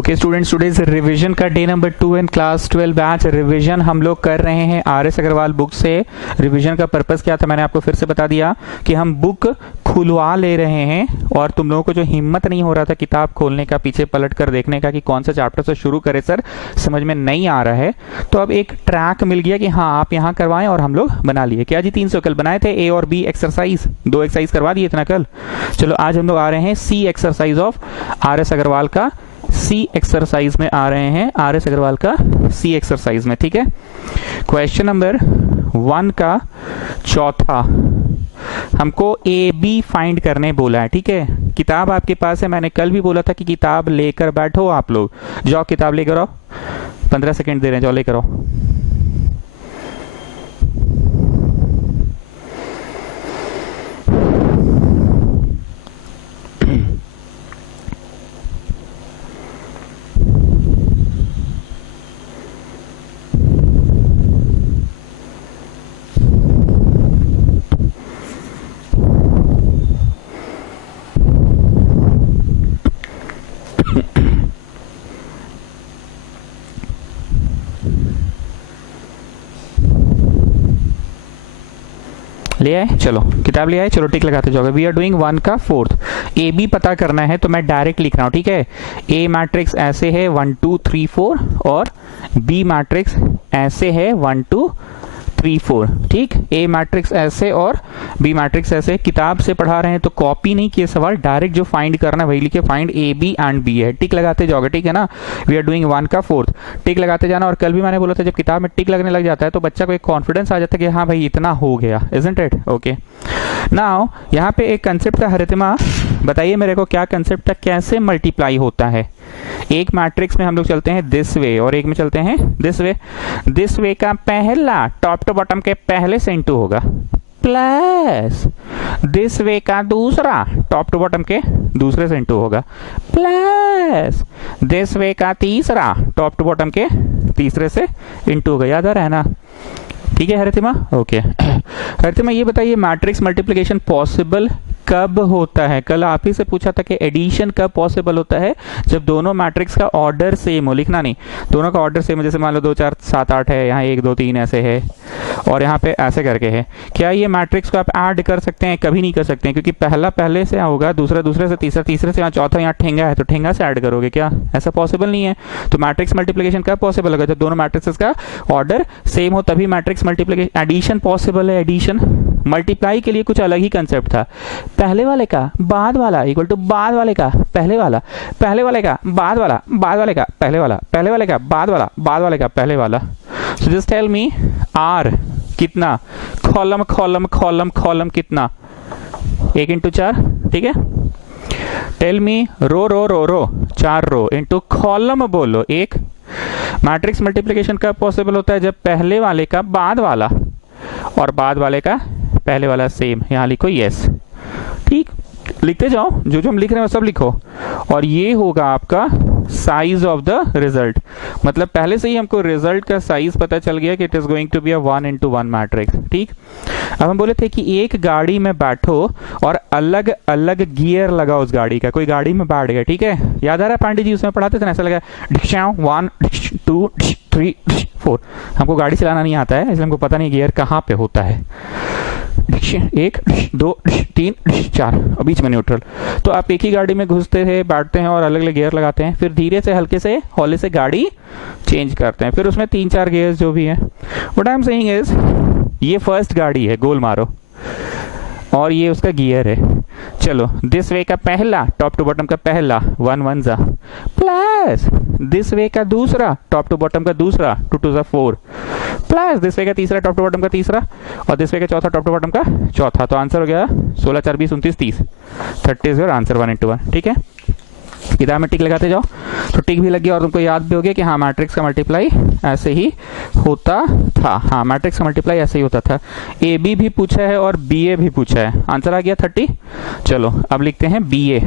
Okay students, today's revision का day number 2 in class 12 batch revision हम लोग कर रहे हैं आर.एस. अग्रवाल बुक से। रिवीजन का पर्पस क्या था मैंने आपको फिर से बता दिया कि हम बुक खुलवा ले रहे हैं और तुम लोगों को जो हिम्मत नहीं हो रहा था किताब खोलने का, पीछे पलट कर देखने का कि कौन सा चैप्टर से शुरू करें सर, समझ में नहीं आ रहा है, तो अब एक ट्रैक मिल गया कि हाँ आप यहाँ करवाएं और हम लोग बना लिए। क्या जी 300 कल बनाए थे, ए और बी एक्सरसाइज, 2 एक्सरसाइज करवा दिए इतना कल। चलो आज हम लोग आ रहे हैं सी एक्सरसाइज ऑफ आर.एस. अग्रवाल का, सी एक्सरसाइज में आ रहे हैं आर.एस. अग्रवाल का सी एक्सरसाइज में। ठीक है, क्वेश्चन नंबर 1 का चौथा हमको ए बी फाइंड करने बोला है। ठीक है, किताब आपके पास है, मैंने कल भी बोला था कि किताब लेकर बैठो आप लोग, जाओ किताब लेकर आओ, 15 सेकेंड दे रहे हैं, जाओ लेकर आओ। ले आए, चलो किताब ले आए, चलो टिक लगाते जाओगे। वी आर डूइंग 1 का 4th, ए बी पता करना है तो मैं डायरेक्ट लिख रहा हूँ। ठीक है, ए मैट्रिक्स ऐसे है 1 2 3 4 और बी मैट्रिक्स ऐसे है 1 2 3 4। ठीक, ए मैट्रिक्स ऐसे और बी मैट्रिक्स ऐसे। किताब से पढ़ा रहे हैं तो कॉपी नहीं किए सवाल, डायरेक्ट जो फाइंड करना है वही लिखे, find A B and B है। टिक लगाते जाओगे, ठीक है ना। वी आर डूइंग 1 का 4th, टिक लगाते जाना। और कल भी मैंने बोला था जब किताब में टिक लगने लग जाता है तो बच्चा को एक कॉन्फिडेंस आ जाता है कि हाँ भाई इतना हो गया, इजंट इट। ओके, नाउ यहाँ पे एक कंसेप्ट था, हरितिमा बताइए मेरे को क्या कंसेप्ट था, कैसे मल्टीप्लाई होता है। एक मैट्रिक्स में हम लोग चलते हैं दिस वे और एक में चलते हैं दिस वे। दिस वे का पहला टॉप टू बॉटम के पहले से इंटू होगा, प्लस दिस वे का दूसरा टॉप टू बॉटम के दूसरे से इंटू होगा, प्लस दिस वे का तीसरा टॉप टू बॉटम के तीसरे से इंटू होगा। याद आ रहा है ना? ठीक है हरितिमा, ओके। हरितिमा ये बताइए मैट्रिक्स मल्टीप्लिकेशन पॉसिबल कब होता है? कल आप ही से पूछा था कि एडिशन कब पॉसिबल होता है, जब दोनों मैट्रिक्स का ऑर्डर सेम हो। लिखना नहीं, दोनों का ऑर्डर सेम है। जैसे मान लो 2 4 7 8 है, यहाँ 1 2 3 ऐसे है और यहाँ पे ऐसे करके है। क्या ये मैट्रिक्स को आप ऐड कर सकते हैं? कभी नहीं कर सकते हैं, क्योंकि पहला पहले से होगा, दूसरा दूसरे से, तीसरा तीसरे से, यहाँ चौथा यहाँ ठेंगा है तो ठेंगा से ऐड करोगे क्या? ऐसा पॉसिबल नहीं है। तो मैट्रिक्स मल्टीप्लिकेशन कब पॉसिबल होगा? जब दोनों मैट्रिक्स का ऑर्डर सेम हो, तभी मैट्रिक्स मल्टीप्लिकेशन। एडिशन पॉसिबल है, एडिशन। मल्टीप्लाई के लिए कुछ अलग ही कंसेप्ट था, पहले वाले का बाद वाला इक्वल टू बाद वाले का पहले वाला, पहले वाले का बाद वाला, बाद वाले का पहले वाला, पहले वाले का बाद वाला, बाद वाले का पहले वाला। So just tell me R कितना, कॉलम कॉलम कॉलम कॉलम कितना, 1 इंटू 4। ठीक है, tell me row row row row 4 row into column बोलो 1। मैट्रिक्स मल्टीप्लिकेशन कब पॉसिबल होता है? जब पहले वाले का बाद वाला और बाद वाले का पहले वाला सेम। यहां लिखो यस। ठीक, लिखते जाओ, जो जो हम लिख रहे हैं सब लिखो। और ये होगा आपका साइज ऑफ द रिजल्ट, मतलब पहले से ही हमको रिजल्ट का साइज पता चल गया कि it is going to be a 1 into 1 matrix. ठीक, अब हम बोले थे कि एक गाड़ी में बैठो और अलग अलग गियर लगाओ उस गाड़ी का। कोई गाड़ी में बैठ गया, ठीक है, याद आ रहा है पांडे जी उसमें पढ़ाते थे ना, ऐसा लगा 1 2 3 4। हमको गाड़ी चलाना नहीं आता है, इसलिए हमको पता नहीं गियर कहाँ पे होता है। 1 2 3 4 और बीच में न्यूट्रल। तो आप एक ही गाड़ी में घुसते हैं, बैठते हैं और अलग अलग गियर लगाते हैं, फिर धीरे से हल्के से हौले से गाड़ी चेंज करते हैं, फिर उसमें 3 4 गियर्स जो भी है। What I am saying is, ये फर्स्ट गाड़ी है, गोल मारो, और ये उसका गियर है। चलो दिस वे का पहला टॉप टू बॉटम का पहला 1 1 जा, प्लस दिस वे का दूसरा टॉप टू बॉटम का दूसरा 2 2 जा 4, प्लस दिस वे का तीसरा टॉप टू बॉटम का तीसरा और दिस वे का चौथा टॉप टू बॉटम का चौथा। तो आंसर हो गया 16 4 20 29 30, 30 इज योर आंसर 1 इंटू 1। ठीक है, किताब में टिक लगाते जाओ तो टिक भी लग गया और तुमको याद भी हो गया कि हाँ मैट्रिक्स का मल्टीप्लाई ऐसे ही होता था। हाँ मैट्रिक्स का मल्टीप्लाई ऐसे ही होता था। ए बी भी पूछा है और बी ए भी पूछा है, आंसर आ गया 30। चलो अब लिखते हैं बी ए,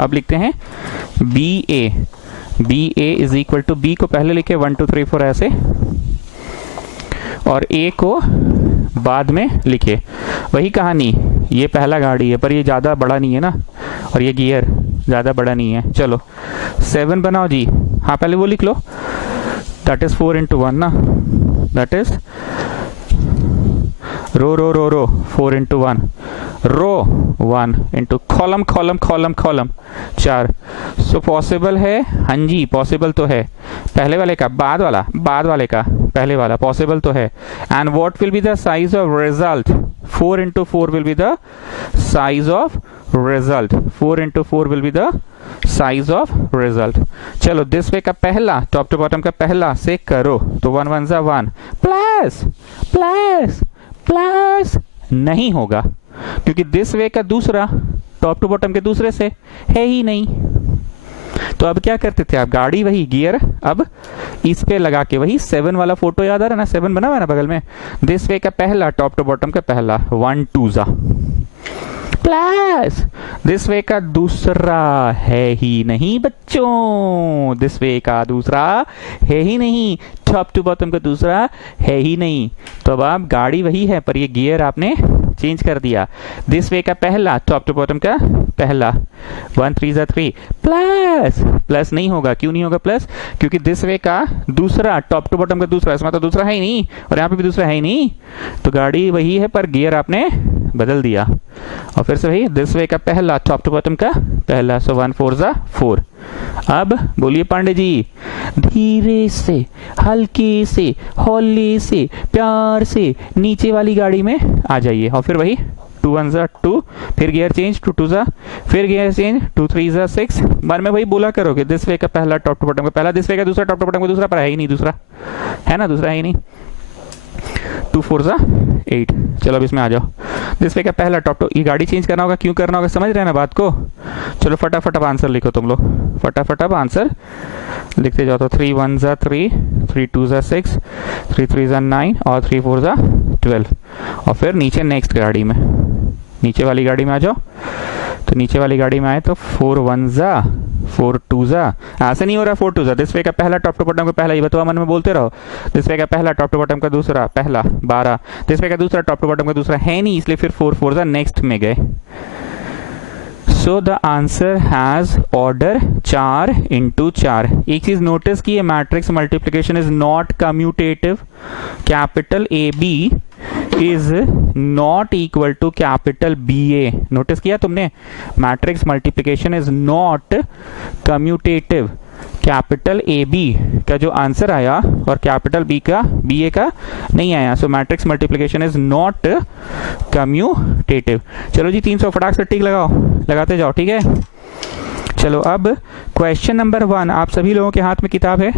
अब लिखते हैं B A. B A is equal to, B को पहले लिखे 1 2 3 4 ऐसे और ए को बाद में लिखे। वही कहानी, ये पहला गाड़ी है पर ये ज़्यादा बड़ा नहीं है ना, और ये गियर ज़्यादा बड़ा नहीं है। चलो 7 बनाओ जी। हाँ पहले वो लिख लो, दैट इज 4 into 1 ना, that is row 4 into 1, row 1 into column 4। So possible है, हाँ जी पॉसिबल तो है। पहले वाले का बाद वाले का पहले वाला पॉसिबल तो है। And what will be the size of result? 4 into 4 will be the size of result. 4 into 4 will be the size of result. चलो दिस वे का पहला, टॉप टू बॉटम का पहला से करो तो 1 1 1 प्लस प्लस प्लस नहीं होगा, क्योंकि दिस वे का दूसरा टॉप टू बॉटम के दूसरे से है ही नहीं। तो अब क्या करते थे आप, गाड़ी वही गियर अब इस पे लगा के, वही 7 वाला फोटो याद आ रहा है ना, 7 बना हुआ है ना बगल में। दिस वे का पहला टॉप टू बॉटम का पहला 1 2 जा प्लस दिस वे का दूसरा है ही नहीं बच्चों, दिस वे का दूसरा है ही नहीं, टॉप टू बॉटम का दूसरा है ही नहीं। तो अब आप गाड़ी वही है पर ये गियर आपने चेंज कर दिया। दिस वे का पहला टॉप टू बॉटम का पहला 1 3 जा 3 प्लस प्लस नहीं होगा। क्यों नहीं होगा प्लस? क्योंकि दिस वे का दूसरा टॉप टू बॉटम का दूसरा, इसमें तो दूसरा है ही नहीं और यहाँ पे भी दूसरा है ही नहीं। तो गाड़ी वही है पर गियर आपने बदल दिया। और फिर से वही दिस वे का पहला टॉप टू बॉटम का पहला, सो 1 4 जा 4। अब बोलिए पांडे जी, धीरे से हल्के से हौले से प्यार से नीचे वाली गाड़ी में आ जाइए। और फिर वही 2 1 जा 2, फिर गियर चेंज 2 2 जा, फिर गियर चेंज 2 3 जा 6। मन में वही बोला करोगे, दिस वे का पहला टॉप टू बॉटम का पहला, दिस वे का दूसरा टॉप टू बॉटम का दूसरा, पर है ही नहीं दूसरा, है ना, दूसरा है ही नहीं। 2 4 जा 8। चलो अब इसमें आ जाओ। दिस वे का पहला टॉप टू, ये गाड़ी चेंज करना होगा, क्यों करना होगा, समझ रहे हैं ना बात को। चलो फटाफट अब आंसर लिखो तुम लोग, फटाफट अब आंसर लिखते जाओ। तो 3 1 जा 3, 3 2 जा 6, 3 3 जा 9 और 3 4 जा 12। और फिर नीचे नेक्स्ट गाड़ी में, नीचे वाली गाड़ी में आ जाओ। तो नीचे वाली गाड़ी में आए तो 4 1 जा 4 2 जा, ऐसे नहीं हो रहा 4 2 जा। दिस वे का पहला टॉप टू बॉटम का पहला, ये बताओ मन में बोलते रहो। दिस वे का पहला टॉप टू बॉटम का दूसरा पहला 12, दिस वे का दूसरा टॉप टू बॉटम का दूसरा है नहीं, इसलिए फिर 4 4 जा नेक्स्ट में गए। So the answer has order 4 into 4। एक चीज नोटिस की, matrix multiplication is not commutative. Capital AB is not equal to capital BA। Notice किया तुमने, matrix multiplication is not commutative. Capital AB का जो आंसर आया और कैपिटल BA का नहीं आया, so matrix multiplication is not commutative. चलो जी 300 फटाक से टिक लगाओ, लगाते जाओ, ठीक है। चलो अब क्वेश्चन नंबर 1, आप सभी लोगों के हाथ में किताब है।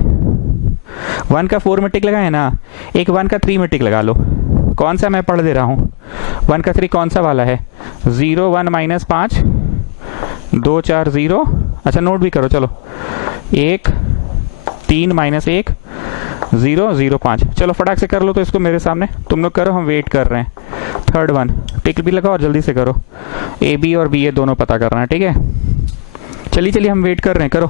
1 का 4 में टिक लगाए ना, एक 1 का 3 में टिक लगा लो। कौन सा मैं पढ़ दे रहा हूँ, 1 का 3 कौन सा वाला है? 0 1 -5 2 4 0। अच्छा नोट भी करो, चलो 1 3 -1 0 0 5। चलो फटाक से कर लो तो इसको मेरे सामने, तुम लोग करो, हम वेट कर रहे हैं। थर्ड 1 टिक भी लगाओ और जल्दी से करो। AB और BA दोनों पता करना है, ठीक है। चलिए हम वेट कर रहे हैं, करो।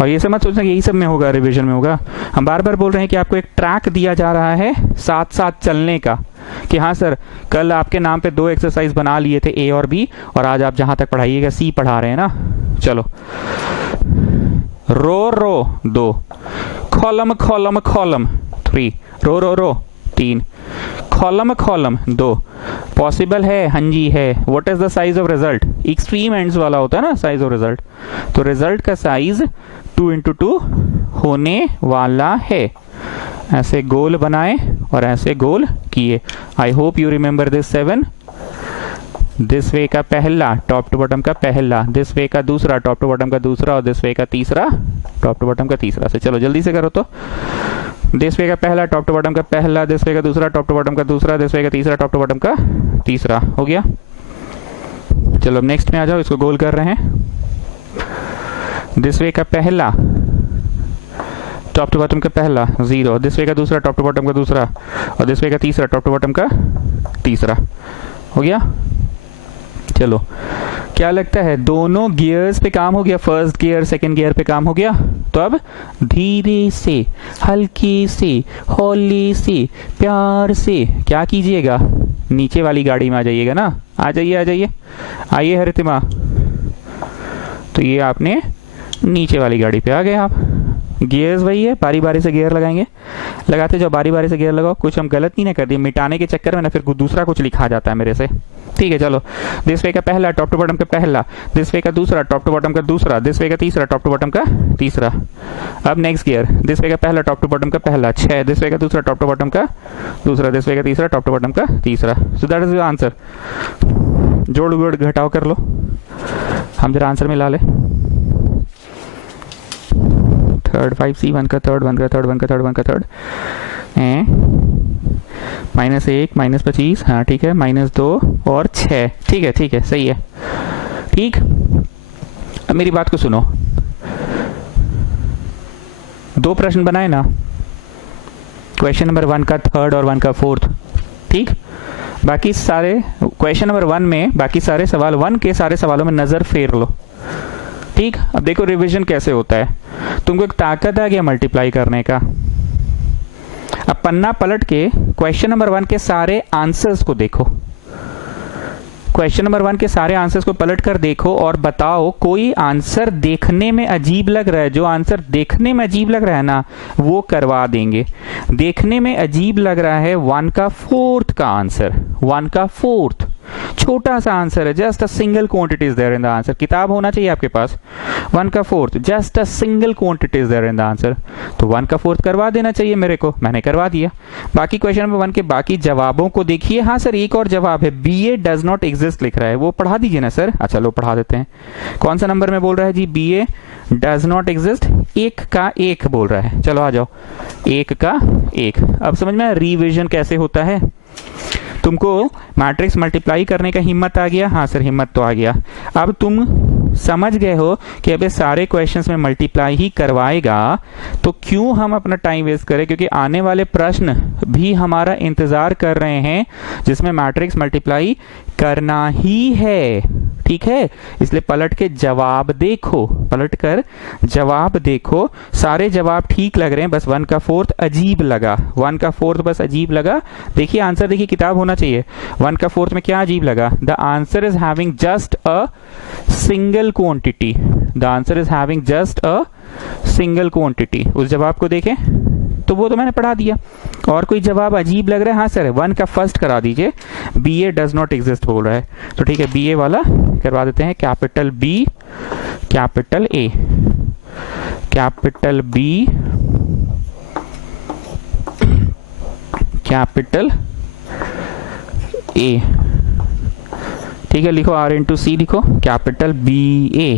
और ये सब मत सोचना कि यही सब में होगा, रिवीजन में होगा। हम बार बार बोल रहे हैं कि आपको एक ट्रैक दिया जा रहा है साथ साथ चलने का, कि हाँ सर कल आपके नाम पे 2 एक्सरसाइज बना लिए थे A और B, और आज आप जहां तक पढ़ाइएगा C पढ़ा रहे हैं ना। चलो रो 2, कॉलम 3, रो 3, कॉलम 2। पॉसिबल है, हाँ जी है। What is the size of result? Extreme ends वाला होता है ना साइज ऑफ रिजल्ट, तो रिजल्ट का साइज 2 into 2 होने वाला है। ऐसे गोल बनाए और ऐसे गोल किए। I hope you remember this 7। This way का पहला टॉप टू बॉटम का पहला, दिस वे का दूसरा टॉप टू बॉटम का दूसरा, और दिस वे का तीसरा टॉप टू बॉटम का तीसरा। से चलो जल्दी से करो तो। दिस वे का पहला टॉप टू बॉटम का पहला, दिस वे का दूसरा टॉप टू बॉटम का दूसरा, दिस वे का तीसरा टॉप टू बॉटम का तीसरा। हो गया। चलो अब नेक्स्ट में आ जाओ, इसको गोल कर रहे हैं। दिस वे का पहला टॉप टू बॉटम का पहला 0, दिस वे का दूसरा टॉप टू बॉटम का दूसरा, और दिस वे का तीसरा टॉप टू बॉटम का तीसरा। हो गया। चलो क्या लगता है, दोनों गियर्स पे काम हो गया, फर्स्ट गियर सेकंड गियर पे काम हो गया। तो अब धीरे से हल्के से हौले से प्यार से क्या कीजिएगा, नीचे वाली गाड़ी में आ जाइएगा ना, आ जाइए आ जाइए, आइए हरितिमा। तो ये आपने नीचे वाली गाड़ी पे आ गए आप। गियर्स वही है, बारी बारी से गियर लगाएंगे, लगाते जाओ, बारी बारी से गियर लगाओ। कुछ हम गलत नहीं ना कर दिए मिटाने के चक्कर में ना, फिर दूसरा कुछ लिखा जाता है मेरे से। ठीक है चलो, दिस वे का पहला, टॉप टू बॉटम का पहला, दिस वे का दूसरा, टॉप टू बॉटम का दूसरा, दिस वे का तीसरा, टॉप टू बॉटम का तीसरा। अब नेक्स्ट गियर, दिस वे का पहला, टॉप टू बॉटम का पहला, 6, दिस वे का दूसरा, टॉप टू बॉटम का दूसरा, दिस वे का तीसरा, टॉप टू बॉटम का तीसरा। So that is the answer. जोड़ गुड़ घटाओ कर लो, हम जरा आंसर मिला ले। थर्ड 5C, 1 का थर्ड, 1 का थर्ड, 1 का थर्ड, 1 का थर्ड, -1 -25, हाँ ठीक है, -2 और 6, ठीक है ठीक है, सही है ठीक। अब मेरी बात को सुनो, 2 प्रश्न बनाए ना, क्वेश्चन नंबर 1 का थर्ड और 1 का फोर्थ, ठीक। बाकी सारे क्वेश्चन नंबर 1 में बाकी सारे सवाल 1 के सारे सवालों में नजर फेर लो, ठीक। अब देखो रिवीजन कैसे होता है, तुमको एक ताकत आ गया मल्टीप्लाई करने का। अब पन्ना पलट के क्वेश्चन नंबर 1 के सारे आंसर्स को देखो, क्वेश्चन नंबर 1 के सारे आंसर्स को पलट कर देखो और बताओ कोई आंसर देखने में अजीब लग रहा है। जो आंसर देखने में अजीब लग रहा है ना, वो करवा देंगे। देखने में अजीब लग रहा है 1 का फोर्थ का आंसर, 1 का फोर्थ छोटा सा आंसर है, just a single quantity is there in the answer. किताब होना चाहिए आपके पास, 1 का fourth, just a single quantity is there in the answer. तो 1 का फोर्थ करवा देना चाहिए मेरे को, मैंने करवा दिया। बाकी क्वेश्चन नंबर 1 के बाकी जवाबों को देखिए। हाँ सर एक और जवाब है, BA डज नॉट एग्जिस्ट लिख रहा है, वो पढ़ा दीजिए ना सर। अच्छा लो पढ़ा देते हैं। कौन सा नंबर में बोल रहा है जी, BA डज नॉट एग्जिस्ट, 1 का 1 बोल रहा है। चलो आ जाओ, 1 का 1। अब समझ में रिवीजन कैसे होता है। तुमको मैट्रिक्स मल्टीप्लाई करने का हिम्मत आ गया, हाँ सर हिम्मत तो आ गया। अब तुम समझ गए हो कि अबे सारे क्वेश्चंस में मल्टीप्लाई ही करवाएगा, तो क्यों हम अपना टाइम वेस्ट करें, क्योंकि आने वाले प्रश्न भी हमारा इंतजार कर रहे हैं जिसमें मैट्रिक्स मल्टीप्लाई करना ही है, ठीक है। इसलिए पलट के जवाब देखो, पलट कर जवाब देखो, सारे जवाब ठीक लग रहे हैं, बस 1 का फोर्थ अजीब लगा, 1 का फोर्थ बस अजीब लगा। देखिए आंसर देखिए, किताब होना चाहिए। 1 का फोर्थ में क्या अजीब लगा, the answer is having just a single quantity, the answer is having just a single quantity. उस जवाब को देखें तो वो तो मैंने पढ़ा दिया। और कोई जवाब अजीब लग रहा है, हाँ सर 1 का फर्स्ट करा दीजिए, BA डज नॉट एग्जिस्ट बोल रहा है, तो ठीक है BA वाला करवा देते हैं। Capital B, capital A, capital B, capital A, ठीक है। लिखो R इंटू C, लिखो कैपिटल BA।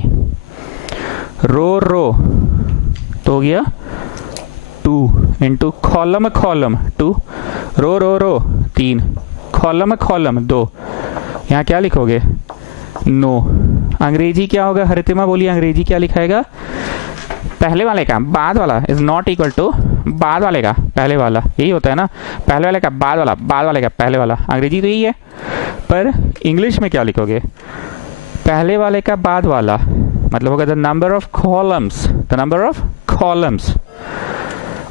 रो रो तो हो गया 2 इंटू कॉलम कॉलम 2, रो रो रो 3, कॉलम कॉलम 2। यहाँ क्या लिखोगे, नो। अंग्रेजी क्या होगा हरितिमा, बोलिए अंग्रेजी क्या लिखाएगा। पहले वाले का बाद वाला इज नॉट इक्वल टू बाद वाले का पहले वाला, यही होता है ना, पहले वाले का बाद वाला, बाद वाले का पहले वाला। अंग्रेजी तो यही है, पर इंग्लिश में क्या लिखोगे, पहले वाले का बाद वाला मतलब होगा the number of columns, the number of columns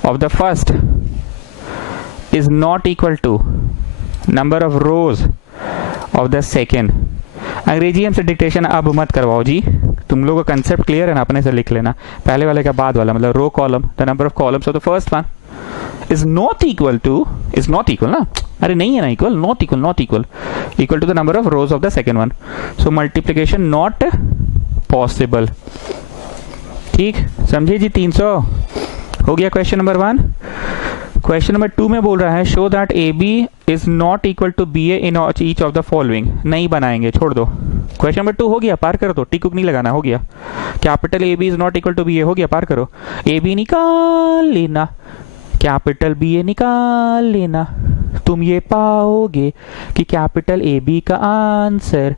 of the first is not equal to number of rows of the second। अंग्रेजी हमसे डिक्टेशन अब मत करवाओ जी, तुम लोगों का कंसेप्ट क्लियर है ना, अपने से लिख लेना। पहले वाले का बाद वाला मतलब row column, the number of columns of the first one is not equal to, is not equal ना, अरे नहीं है ना equal, not equal, not equal, equal to the number of rows of the second one. So multiplication not possible, ठीक समझे जी। 300 हो गया question number 1। Question number 2 में बोल रहा है show that AB is not equal to BA in each of the following. नहीं बनाएंगे, छोड़ दो। क्वेश्चन नंबर 2 हो गया, पार कर दो, टिक नहीं लगाना, हो गया। Capital AB is not equal to BA हो गया, पार करो। AB निकाल लेना, कैपिटल BA निकाल लेना, तुम ये पाओगे कि कैपिटल AB का आंसर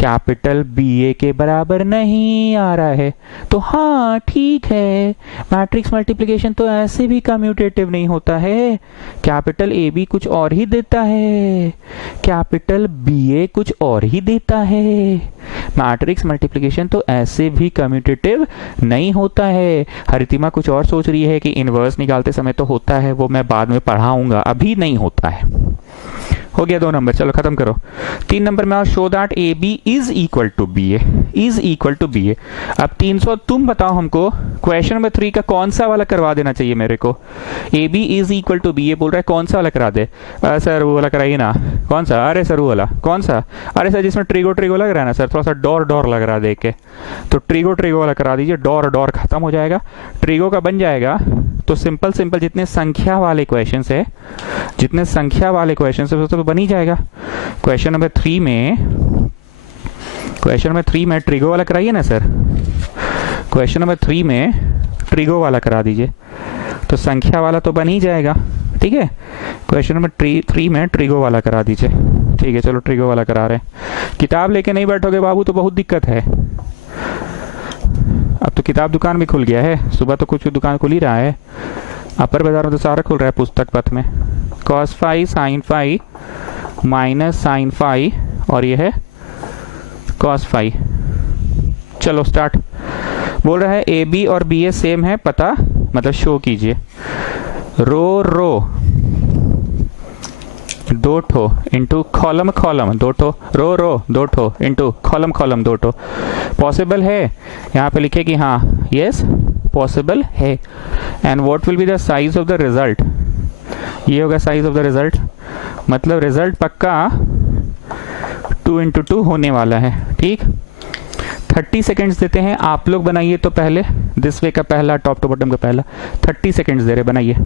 कैपिटल BA के बराबर नहीं आ रहा है। तो हाँ ठीक है, मैट्रिक्स मल्टीप्लिकेशन तो ऐसे भी कम्यूटेटिव नहीं होता है, कैपिटल AB कुछ और ही देता है, कैपिटल BA कुछ और ही देता है। मैट्रिक्स मल्टीप्लिकेशन तो ऐसे भी कम्यूटेटिव नहीं होता है। हरितिमा कुछ और सोच रही है कि इनवर्स निकालते समय तो होता है, वो मैं बाद में पढ़ाऊंगा, अभी नहीं होता है। हो गया 2 नंबर, चलो खत्म करो। 3 नंबर में, show that A B is equal to B A, is equal to B A. अब 300 तुम बताओ हमको, क्वेश्चन नंबर 3 का कौन सा वाला करवा देना चाहिए मेरे को। A B is equal to B A बोल रहा है, कौन सा वाला करा दे? सर वो वाला कराइए ना। कौन सा? अरे सर वो वाला कौन सा? अरे सर जिसमें ट्रिगो ट्रिगो लग रहा है ना सर, थोड़ा सा डॉर डॉर लग रहा है देख के, तो ट्रिगो ट्रिगो वाला करा दीजिए। डॉर डॉर खत्म हो जाएगा, ट्रिगो का बन जाएगा। तो सिंपल सिंपल जितने संख्या वाले क्वेश्चन है, जितने संख्या वाले क्वेश्चन है तो बन ही जाएगा। क्वेश्चन नंबर 3 में ट्रिगो वाला कराइए ना सर। क्वेश्चन नंबर 3 में ट्रिगो वाला करा दीजिए, तो संख्या वाला तो बन ही जाएगा। ठीक है, क्वेश्चन नंबर 3 में ट्रिगो वाला करा दीजिए। ठीक है, चलो ट्रिगो वाला करा रहे हैं। किताब लेके नहीं बैठोगे बाबू तो बहुत दिक्कत है। अब तो किताब दुकान भी खुल गया है, सुबह तो कुछ दुकान खुल ही रहा है। अपर बाजार में तो सारा खुल रहा है पुस्तक पथ में। cos phi sine phi minus sine phi, और ये है cos फाई। चलो स्टार्ट। बोल रहा है ए बी और बी ए सेम है, पता मतलब शो कीजिए। रो रो 2 ठो इंटू कॉलम कॉलम 2 ठो, रो रो 2 ठो इंटू कॉलम कॉलम 2 ठो। पॉसिबल है, यहाँ पे लिखे कि हाँ यस पॉसिबल है। And what will be the size of the result? ये होगा साइज ऑफ द रिजल्ट, मतलब रिजल्ट पक्का 2 इंटू 2 होने वाला है। ठीक, 30 सेकेंड्स देते हैं, आप लोग बनाइए तो पहले दिस वे का पहला, टॉप टू बॉटम का पहला। 30 सेकेंड्स दे रहे, बनाइए।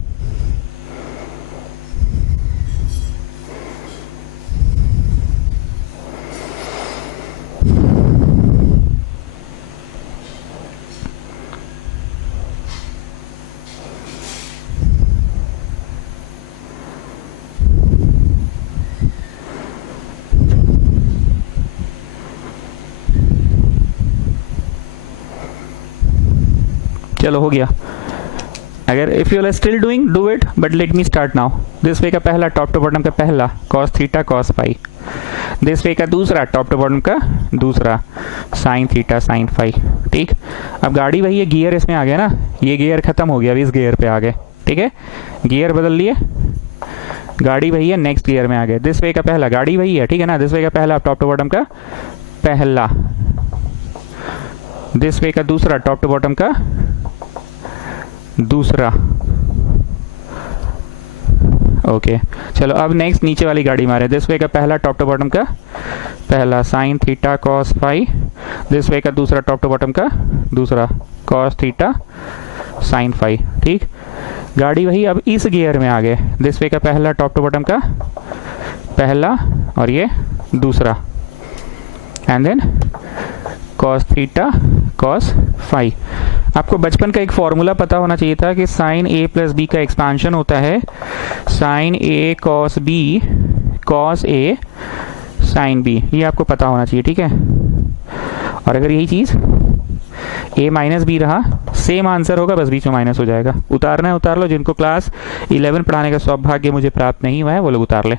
चलो हो गया। अगर if you are still doing do it, but let me start now. This way का पहला, टॉप टू बॉटम का पहला, cos theta cos phi. This way का दूसरा, टॉप टू बॉटम का दूसरा, साइन थीटा साइन फाई। ठीक, अब गाड़ी वही है, गियर इसमें आ गया ना, ये गियर खत्म हो गया, अब इस गियर पे आ गए। ठीक है, गियर बदल लिए, गाड़ी वही है, नेक्स्ट गियर में आ गए। दिस वे का पहला, गाड़ी वही है, ठीक है ना, दिस वे का पहला, टॉप टू बॉटम का पहला। दिस वे का दूसरा, टॉप टू बॉटम का दूसरा। ओके चलो, अब नेक्स्ट नीचे वाली गाड़ी मारे। दिस वे का पहला, टॉप टू बॉटम का पहला, sine theta cos phi. This way का दूसरा, टॉप टू बॉटम का दूसरा, कॉस थीटा साइन फाई। ठीक, गाड़ी वही, अब इस गियर में आ गए। दिस वे का पहला, टॉप टू बॉटम का पहला, और ये दूसरा, and then cos theta cos phi. आपको बचपन का एक फॉर्मूला पता होना चाहिए था कि साइन ए प्लस बी का एक्सपांशन होता है sign A cos B cos A sine B, ये आपको पता होना चाहिए। ठीक है, और अगर यही चीज़ ए माइनस बी रहा, सेम आंसर होगा, बस बीच में माइनस हो जाएगा। उतारना है उतार लो, जिनको क्लास 11 पढ़ाने का सौभाग्य मुझे प्राप्त नहीं हुआ है वो लोग उतार ले।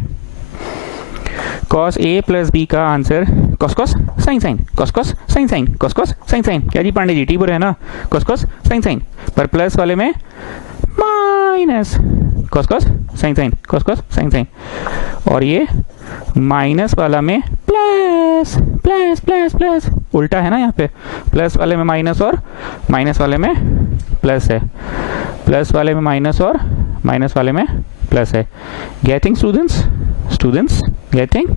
कॉस ए प्लस बी का answer cos cos sine sine, cos cos sine sine, cos cos sine sine. क्या जी पांडे जी, टी बोल रहे हैं ना, कॉस कॉस साइन साइन, पर प्लस वाले में minus, cos cos sine sine, cos cos sine sine, और ये माइनस वाला में प्लस प्लस प्लस प्लस। उल्टा है ना, यहाँ पे प्लस वाले में माइनस और माइनस वाले में प्लस है, प्लस वाले में माइनस और माइनस वाले में प्लस है। Getting students? Students getting?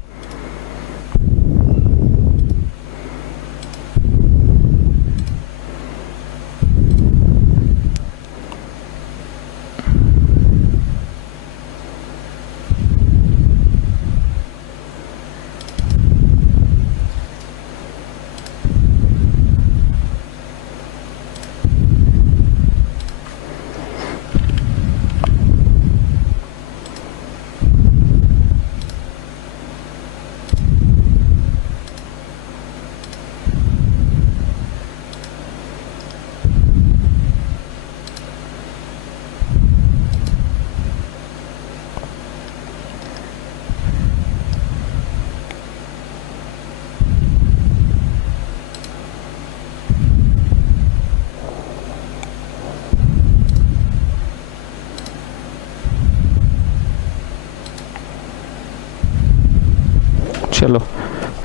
चलो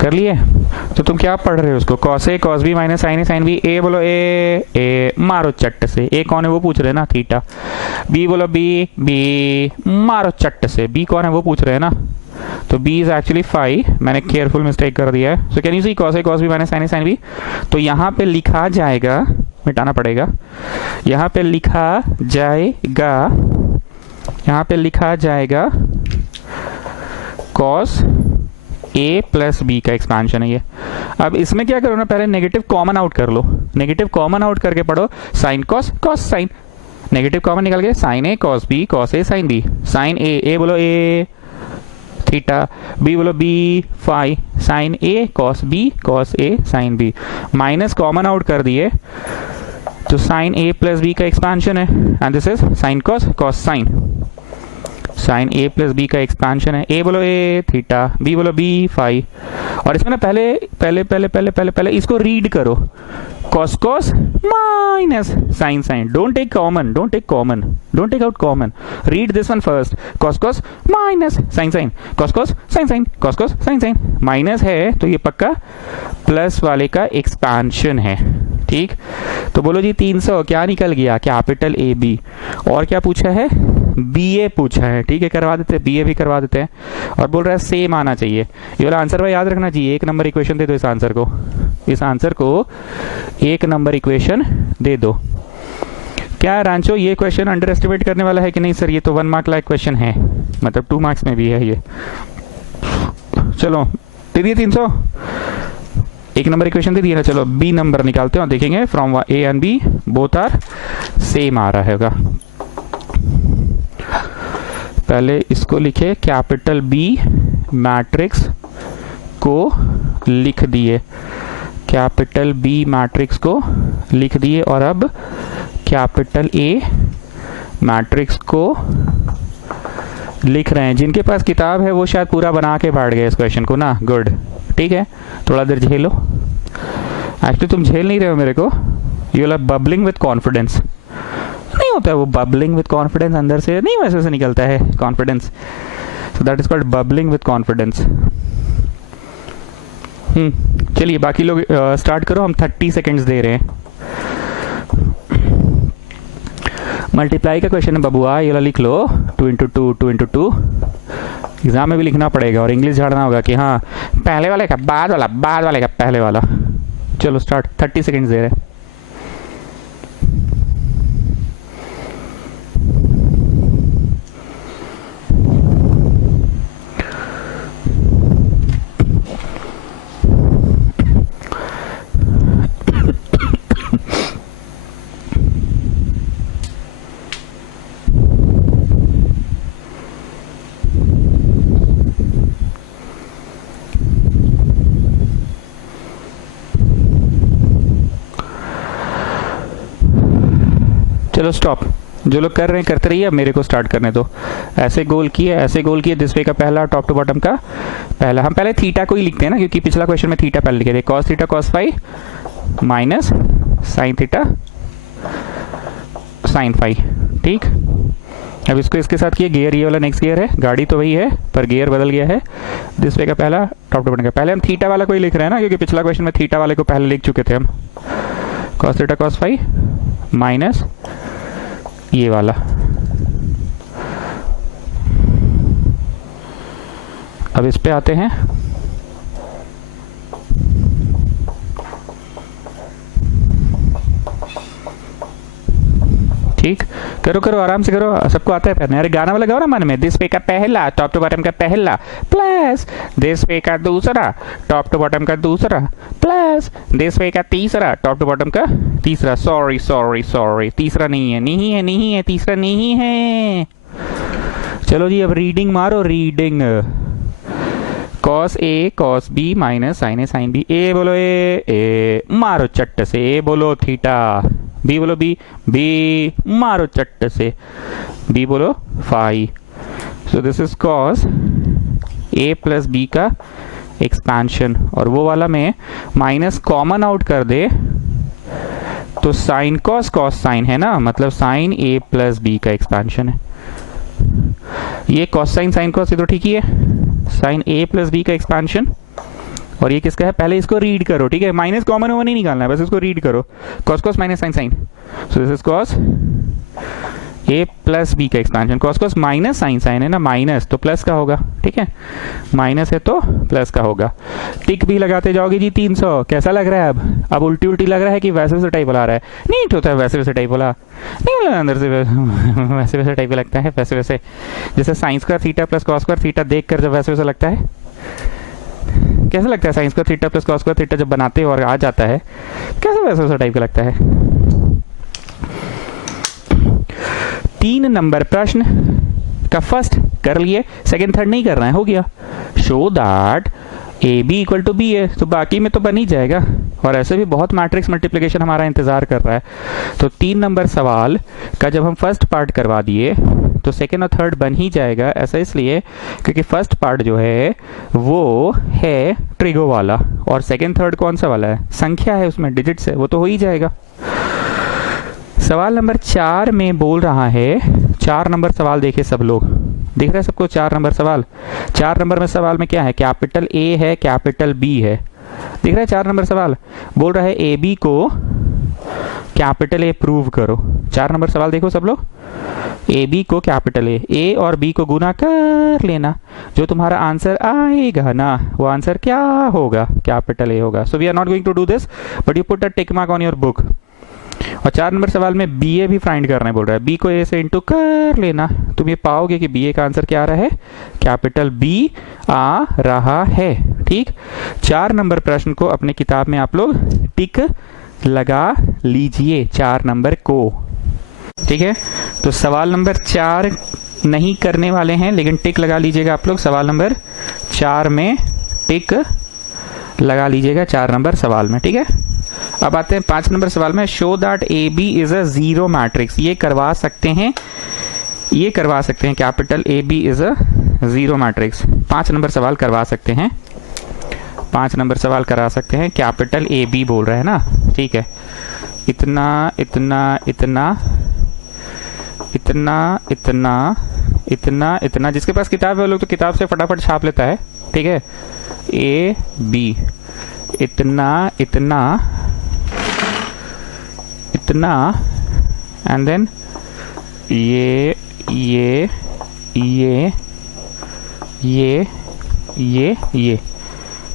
कर लिए। तो तुम क्या पढ़ रहे हो उसको, cos A cos B minus sine A sine B. ए बोलो ए मारो चट्ट से। ए कौन है वो पूछ रहे हैं ना, थीटा। बी बोलो बी मारो चट्ट से। बी कौन है वो पूछ रहे हैं ना, तो b इज एक्चुअली 5। मैंने केयरफुल मिस्टेक कर दिया है। So can you see cos A cos B minus sine A sine B. तो यहाँ पे लिखा जाएगा, मिटाना पड़ेगा, यहाँ पे लिखा जाएगा कॉस a प्लस बी का एक्सपेंशन है ये। अब इसमें क्या करो ना, पहले नेगेटिव कॉमन आउट कर लो। नेगेटिव कॉमन आउट करके पढ़ो, sine cos cos sine, negative common निकल गए, sine A cos B cos A sine B. Sine A बोलो ए थीटा, बी बोलो B phi, sine A cos B cos A sine B. Minus common out कर दिए तो sine A plus B का expansion है, and this is sine cos cos sine. Sine A plus B का expansion है। A बोलो A theta, B बोलो B phi. और इसमें ना पहले इसको रीड करो, cos cos minus sine sine. Don't take out common, read this one first. Cos cos minus sine sine, cos cos sine sine, cos cos sine sine. Minus है तो ये पक्का प्लस वाले का एक्सपेंशन है, ठीक। तो बोलो जी 300 क्या निकल गया, कैपिटल ए बी। और क्या पूछा है, बी ए पूछा है, ठीक है, करवा देते हैं, बी ए भी करवा देते हैं। और बोल रहा है सेम आना चाहिए। ये वाला आंसर भाई याद रखना चाहिए, 1 नंबर इक्वेशन दे दो इस आंसर को, 1 नंबर इक्वेशन दे दो। क्या रांचो ये क्वेश्चन अंडर एस्टिमेट करने वाला है कि नहीं सर? ये तो 1 मार्क लाइक क्वेश्चन है, मतलब 2 मार्क्स में भी है ये। चलो दे दिए 300, 1 नंबर इक्वेशन दे दिया ना। चलो बी नंबर निकालते हैं और देखेंगे from A and B both are same आ रहा होगा। पहले इसको लिखे, कैपिटल बी मैट्रिक्स को लिख दिए, कैपिटल बी मैट्रिक्स को लिख दिए। और अब कैपिटल ए मैट्रिक्स को लिख रहे हैं। जिनके पास किताब है वो शायद पूरा बना के बैठ गए इस क्वेश्चन को ना, गुड, ठीक है। थोड़ा देर झेलो, एक्चुअली तुम झेल नहीं रहे हो मेरे को, you are babbling with confidence. नहीं होता है वो बबलिंग विथ कॉन्फिडेंस, अंदर से नहीं वैसे से निकलता है confidence, so that is called bubbling with confidence. चलिए बाकी लोग स्टार्ट करो, हम 30 सेकेंड्स दे रहे हैं। मल्टीप्लाई का क्वेश्चन है बबुआ, ये वाला लिख लो, 2 इंटू 2 एग्जाम में भी लिखना पड़ेगा और इंग्लिश झाड़ना होगा कि हाँ पहले वाले का बाद वाले का पहले वाला। चलो स्टार्ट, 30 सेकेंड्स दे रहे हैं। चलो स्टॉप, जो लोग कर रहे हैं करते रहिए, अब मेरे को स्टार्ट करने दो। ऐसे गोल किए दिस वे का पहला, टॉप टू बॉटम का पहला। हम पहले थीटा को ही लिखते हैं ना, क्योंकि पिछला क्वेश्चन में थीटा पहले लिखे थे। Cos theta cos phi minus sine theta sine phi, ठीक। अब इसको इसके साथ किए, गियर ये वाला नेक्स्ट गियर है, गाड़ी तो वही है पर गियर बदल गया है। दिस वे का पहला, टॉप टू बॉटम का। पहले हम थीटा वाला को ही लिख रहे हैं ना, क्योंकि पिछला क्वेश्चन में थीटा वाले को पहले लिख चुके थे हम। Cos theta cos phi minus ये वाला। अब इस पे आते हैं, ठीक। करो आराम से करो, सबको आता है पहले। अरे गाना वाला गाओ ना मन में, दिस पे का पहला, टॉप टू बॉटम का पहला, प्लस दिस पे का दूसरा, टॉप टू बॉटम का दूसरा, प्लस दिस पे का तीसरा, टॉप टू बॉटम का तीसरा। सॉरी तीसरा नहीं है, तीसरा नहीं है। चलो जी अब रीडिंग मारो, reading. Cos A cos B minus sine A sine B. ए बोलो ए मारो चट्ट से। ए बोलो थीटा, बी बोलो बी मारो चट्ट से, बी बोलो phi. So this is cos A plus B का एक्सपेंशन। और वो वाला में माइनस कॉमन आउट कर दे तो साइन कॉस कॉस साइन है ना, मतलब साइन ए प्लस बी का एक्सपेंशन है। ये कॉस साइन साइन कॉस, ये तो ठीक ही है। साइन ए प्लस बी का एक्सपेंशन और ये किसका है, पहले इसको रीड करो, ठीक है, माइनस कॉमन ओवर नहीं निकालना है, बस इसको रीड करो, cos cos minus sine sine, so this is cos A plus B का expansion, cos cos minus sine sine है ना, माइनस तो प्लस का होगा, ठीक है, माइनस है तो प्लस का होगा। टिक भी लगाते जाओगे जी 300, कैसा लग रहा है अब उल्टी उल्टी लग रहा है कि वैसे वैसे टाइप आ रहा है, नीट होता है वैसे वैसे टाइप वाला, नहीं बोला अंदर से वैसे वैसे टाइप लगता है, वैसे वैसे जैसे sine square theta plus cos square theta देख कर जब वैसे वैसे लगता है, कैसा लगता है sine square theta plus cos square theta जब बनाते हो और आ जाता है, कैसा वैसे वैसा टाइप का लगता है। 3 नंबर प्रश्न का फर्स्ट कर लिए, सेकंड थर्ड नहीं करना है, हो गया। Show that A B equal to B है, तो बाकी में तो बन ही जाएगा, और ऐसे भी बहुत मैट्रिक्स मल्टीप्लिकेशन हमारा इंतजार कर रहा है। तो 3 नंबर सवाल का जब हम फर्स्ट पार्ट करवा दिए तो सेकेंड और थर्ड बन ही जाएगा। ऐसा इसलिए क्योंकि फर्स्ट पार्ट जो है वो है ट्रिगो वाला, और सेकेंड थर्ड कौन सा वाला है, संख्या है, उसमें डिजिट्स है, वो तो हो ही जाएगा। सवाल नंबर 4 में बोल रहा है, 4 नंबर सवाल देखे सब लोग, दिख रहा है सबको 4 नंबर सवाल। 4 नंबर में सवाल में क्या है, कैपिटल ए है, कैपिटल बी है, दिख रहा है 4 नंबर सवाल। बोल रहा है ए बी को कैपिटल ए प्रूव करो। 4 नंबर सवाल देखो सब लोग, ए बी को कैपिटल ए और बी को गुना कर लेना, जो तुम्हारा आंसर आएगा ना वो आंसर क्या होगा, कैपिटल ए होगा। So we are not going to do this, but you put a tick mark on your book. और 4 नंबर सवाल में बी ए भी फाइंड करना है, बोल रहा है बी को ए से इंटू कर लेना, तुम ये पाओगे कि बी ए का आंसर क्या आ रहा है, कैपिटल बी आ रहा है, ठीक। 4 नंबर प्रश्न को अपने किताब में आप लोग टिक लगा लीजिए, 4 नंबर को, ठीक है। तो सवाल नंबर 4 नहीं करने वाले हैं, लेकिन टिक लगा लीजिएगा आप लोग, सवाल नंबर 4 में टिक लगा लीजिएगा 4 नंबर सवाल में, ठीक है। अब आते हैं 5 नंबर सवाल में, show that A B is a zero matrix. ये करवा सकते हैं, ये करवा सकते हैं, capital A B is a zero matrix. 5 number सवाल करवा सकते हैं, 5 नंबर सवाल करा सकते हैं, कैपिटल ए बी बोल रहा है ना, ठीक है। इतना इतना इतना इतना इतना इतना इतना, जिसके पास किताब है वो लोग तो किताब से फटाफट छाप लेता है, ठीक है। ए बी इतना इतना इतना एंड देन ये ये ये ये ये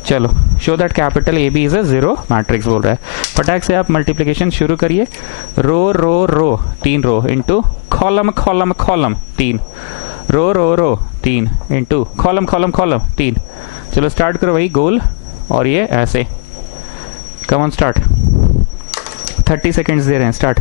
चलो, show that capital A B is a zero matrix बोल रहा है। फटाक से आप मल्टीप्लिकेशन शुरू करिए, row row row 3 row into column column column 3, row row row 3 into column column column 3। चलो स्टार्ट करो वही गोल, और ये ऐसे, कम ऑन स्टार्ट, 30 सेकेंड्स दे रहे हैं, स्टार्ट।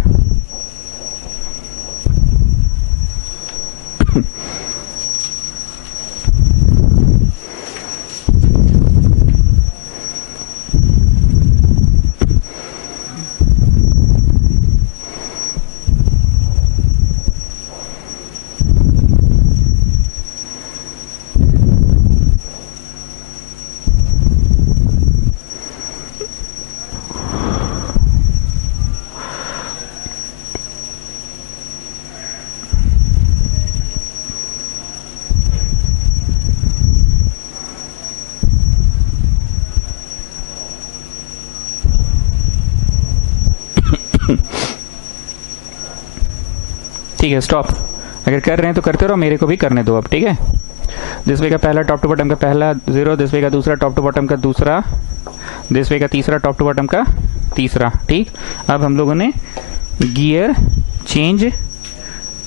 ठीक है, स्टॉप। अगर कर रहे हैं तो करते रहो, मेरे को भी करने दो अब, ठीक है। दिस वे का पहला टॉप टू बॉटम का पहला 0, दिस वे का दूसरा टॉप टू बॉटम का दूसरा, दिस वे का तीसरा टॉप टू बॉटम का तीसरा, ठीक। अब हम लोगों ने गियर चेंज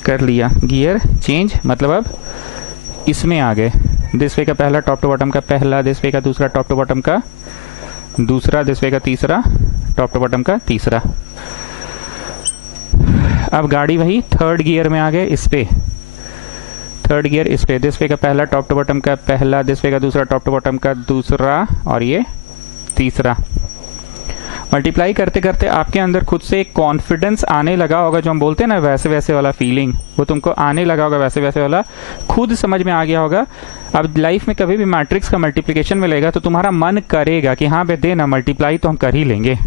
कर लिया, गियर चेंज मतलब अब इसमें आ गए। दिस वे का पहला टॉप टू बॉटम का पहला, दिस वे का दूसरा टॉप टू बॉटम का दूसरा, दिस वे का तीसरा टॉप टू बॉटम का तीसरा। अब गाड़ी वही थर्ड गियर में आ गए, इस पे थर्ड गियर, इस पे दिस वे का पहला टॉप टू बॉटम का पहला, दिस वे का दूसरा टॉप टू बॉटम का दूसरा, और ये तीसरा। मल्टीप्लाई करते करते आपके अंदर खुद से एक कॉन्फिडेंस आने लगा होगा, जो हम बोलते हैं ना वैसे वैसे वाला फीलिंग, वो तुमको आने लगा होगा, वैसे वैसे वाला खुद समझ में आ गया होगा। अब लाइफ में कभी भी मैट्रिक्स का मल्टीप्लिकेशन मिलेगा तो तुम्हारा मन करेगा कि हाँ भाई दे ना, मल्टीप्लाई तो हम कर ही लेंगे।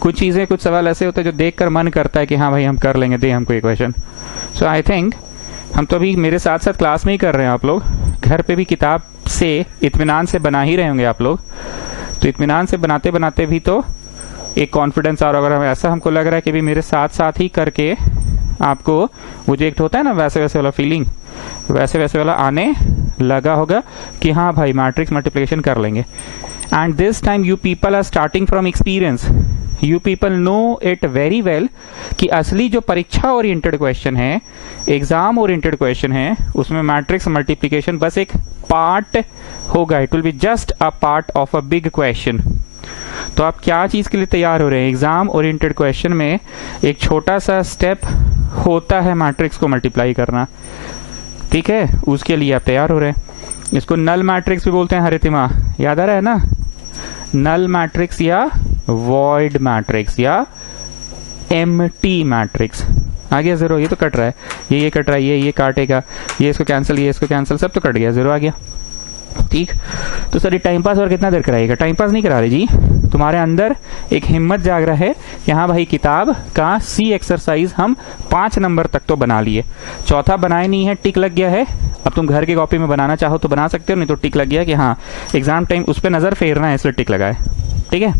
कुछ चीज़ें, कुछ सवाल ऐसे होते हैं जो देखकर मन करता है कि हाँ भाई हम कर लेंगे, दे हमको इक्वेशन। सो आई थिंक हम तो अभी मेरे साथ साथ क्लास में ही कर रहे हैं, आप लोग घर पे भी किताब से इत्मीनान से बना ही रहे होंगे आप लोग। तो इत्मीनान से बनाते बनाते भी तो एक कॉन्फिडेंस आ रहा होगा। अगर ऐसा हमको लग रहा है कि भी मेरे साथ साथ ही करके आपको वो जो एक होता है ना वैसे वैसे वाला फीलिंग, वैसे वैसे वाला आने लगा होगा कि हाँ भाई मैट्रिक्स मल्टीप्लिकेशन कर लेंगे। And this time you people are starting from experience, you people know it very well कि असली जो परीक्षा ओरिएंटेड क्वेश्चन है, एग्जाम ओरिएंटेड क्वेश्चन है, उसमें मैट्रिक्स मल्टीप्लिकेशन बस एक पार्ट होगा, it will be just a part of a big question. तो आप क्या चीज के लिए तैयार हो रहे हैं? एग्जाम ओरिएंटेड क्वेश्चन में एक छोटा सा स्टेप होता है मैट्रिक्स को मल्टीप्लाई करना, ठीक है, उसके लिए आप तैयार हो रहे हैं। इसको नल मैट्रिक्स भी बोलते हैं हरितिमा, याद आ रहा है ना? नल मैट्रिक्स या वॉइड मैट्रिक्स या एम्प्टी मैट्रिक्स। आ गया जीरो? ये तो कट रहा है, ये कट रहा है, ये काटेगा, ये इसको कैंसिल, ये इसको कैंसिल, सब तो कट गया, जीरो आ गया। ठीक, तो सर ये टाइम पास और कितना देर कराएगा? टाइम पास नहीं करा रहे जी, तुम्हारे अंदर एक हिम्मत जाग रहा है कि हाँ भाई किताब का सी एक्सरसाइज हम 5 नंबर तक तो बना लिए, चौथा बनाए नहीं है, टिक लग गया है। अब तुम घर की कॉपी में बनाना चाहो तो बना सकते हो, नहीं तो टिक लग गया कि हाँ एग्जाम टाइम उस पर नजर फेरना है इसलिए टिक लगा है। ठीक है,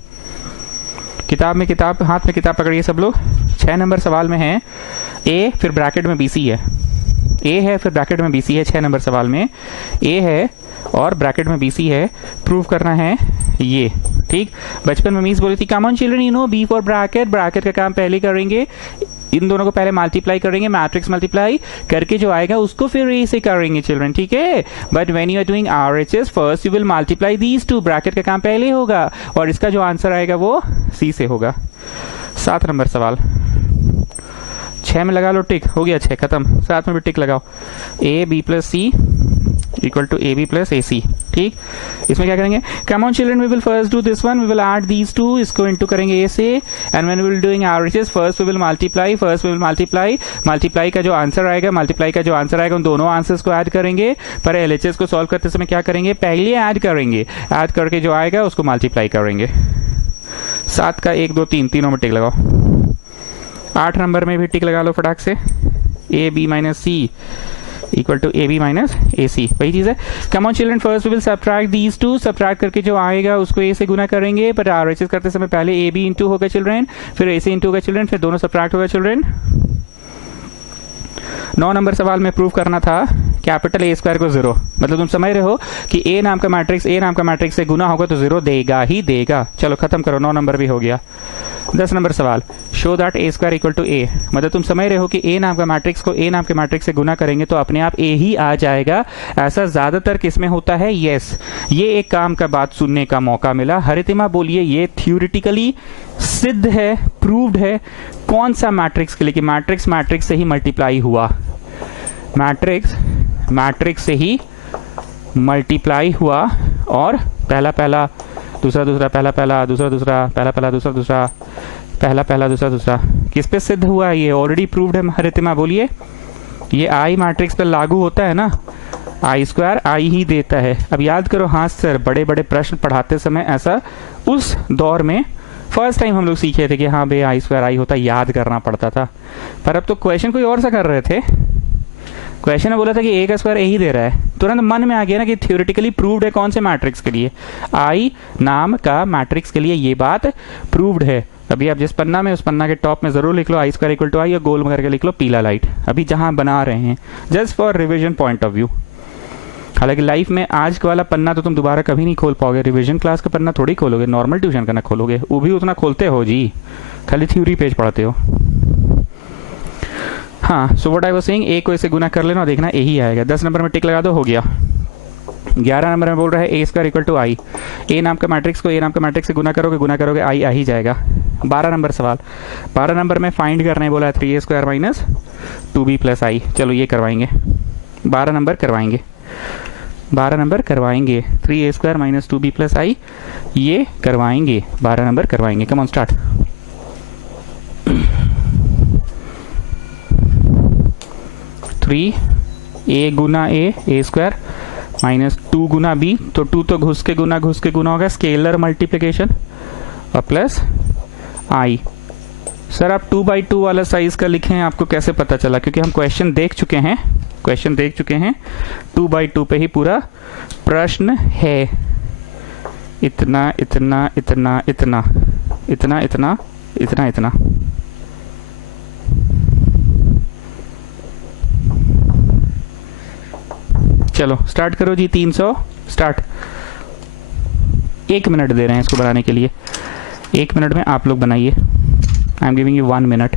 किताब में किताब, हाथ में किताब पकड़िए सब लोग। 6 नंबर सवाल में है ए, फिर ब्रैकेट में बीसी है, ए है फिर ब्रैकेट में बीसी है। 6 नंबर सवाल में ए है और ब्रैकेट में बीसी है, प्रूव करना है ये। ठीक, बचपन में मीस बोली थी come on children, you know B for bracket, bracket का काम पहले करेंगे, इन दोनों को पहले मल्टीप्लाई करेंगे, मैट्रिक्स मल्टीप्लाई करके जो आएगा उसको फिर ए से करेंगे चिल्ड्रन, ठीक है। But when you are doing RHS first you will multiply these two, bracket का काम पहले होगा और इसका जो आंसर आएगा वो सी से होगा। 7 नंबर सवाल, 6 में लगा लो टिक, हो गया 6 खत्म। 7 में भी टिक लगाओ, A B plus C equal to A B plus A C. ठीक, इसमें क्या करेंगे? Come on children, we will first do this one, we will add these two, इसको इनटू करेंगे ए से, and when we will doing averages first we will multiply, first we will multiply, multiply का जो answer आएगा, multiply का जो answer आएगा उन दोनों आंसर्स को ऐड करेंगे। पर एलएचएस को सॉल्व करते समय क्या करेंगे? पहले ऐड करेंगे, ऐड करके जो आएगा उसको मल्टीप्लाई करेंगे। 7 का 1 2 3 तीनों में टिक लगाओ। 8 नंबर में भी टिक लगा लो फटाक से, A B minus C equal to A B minus A C, वही चीज है। Come on children first we will subtract these two, subtract करके जो आएगा उसको ए से गुना करेंगे, पर आरएचएस करते समय पहले ए बी इंटू होगा चिल्ड्रन, फिर ए से इंटू होगा चिल्ड्रन, फिर दोनों सब्ट्रैक्ट होगा चिल्ड्रन। 9 नंबर सवाल में प्रूव करना था कैपिटल ए स्क्वायर को 0, मतलब तुम समझ रहे हो कि ए नाम का मैट्रिक्स से गुना होगा तो 0 देगा ही देगा। चलो खत्म करो, 9 नंबर भी हो गया। 10 नंबर सवाल, show that A square equal to A, मतलब तुम समझ रहे हो कि ए नाम का मैट्रिक्स को ए नाम के मैट्रिक्स से गुना करेंगे तो अपने आप ए ही आ जाएगा। ऐसा ज्यादातर किसमें होता है? यस, ये एक काम का बात सुनने का मौका मिला। हरितिमा बोलिए ये थ्योरेटिकली सिद्ध है, प्रूव्ड है। कौन सा मैट्रिक्स के लिए? कि मैट्रिक्स से ही मल्टीप्लाई हुआ, मैट्रिक्स से ही मल्टीप्लाई हुआ, और पहला पहला दूसरा दूसरा पहला पहला दूसरा दूसरा पहला पहला दूसरा दूसरा पहला पहला दूसरा दूसरा, किस पे सिद्ध हुआ? ये ऑलरेडी प्रूव्ड है। हरितिमा बोलिए, ये आई मैट्रिक्स पे लागू होता है ना, आई स्क्वायर आई ही देता है। अब याद करो, हाँ सर बड़े बड़े प्रश्न पढ़ाते समय ऐसा उस दौर में फर्स्ट टाइम हम लोग सीखे थे कि हाँ भाई आई स्क्वायर आई होता, याद करना पड़ता था। पर अब तो क्वेश्चन कोई और सा कर रहे थे, क्वेश्चन ने बोला था कि ए का स्क्वायर ए ही दे रहा है, तुरंत मन में आ गया ना कि थ्योरेटिकली प्रूव्ड है। कौन से मैट्रिक्स के लिए? आई नाम का मैट्रिक्स के लिए ये बात प्रूव्ड है। अभी आप जिस पन्ना में, उस पन्ना के टॉप में जरूर लिख लो आई स्क्वायर इक्वल टू आई, और गोल करके लिख लो पीला लाइट, अभी जहां बना रहे हैं, just for revision point of view. हालांकि लाइफ में आज वाला पन्ना तो तुम दोबारा कभी नहीं खोल पाओगे, रिविजन क्लास का पन्ना थोड़ी खोलोगे, नॉर्मल ट्यूशन का ना खोलोगे, वो भी उतना खोलते हो जी, खाली थ्योरी पेज पढ़ते हो। हाँ, so what I was saying, A को ऐसे गुना कर लेना, देखना ए ही आएगा। 10 नंबर में टिक लगा दो, हो गया। 11 नंबर में बोल रहा है ए स्क्वायर इक्वल टू आई, ए नाम का मैट्रिक्स को ए नाम का मैट्रिक्स से गुना करोगे आई आ ही जाएगा। 12 नंबर सवाल, 12 नंबर में फाइंड करने बोला है 3a square minus 2b plus आई। चलो ये करवाएंगे, 12 नंबर करवाएंगे, 12 नंबर करवाएंगे, 3a square minus 2b plus आई ये करवाएंगे, 12 नंबर करवाएंगे। Come on start. 3a गुना ए स्क्वायर माइनस 2 गुना बी, तो 2 तो घुस के गुना होगा, स्केलर मल्टीप्लिकेशन, और प्लस आई। सर आप 2/2 वाला साइज का लिखें, आपको कैसे पता चला? क्योंकि हम क्वेश्चन देख चुके हैं 2/2 पे ही पूरा प्रश्न है। इतना इतना इतना इतना इतना इतना इतना इतना। चलो स्टार्ट करो जी। 300 स्टार्ट। 1 मिनट दे रहे हैं इसको बनाने के लिए। 1 मिनट में आप लोग बनाइए। I am giving you 1 minute.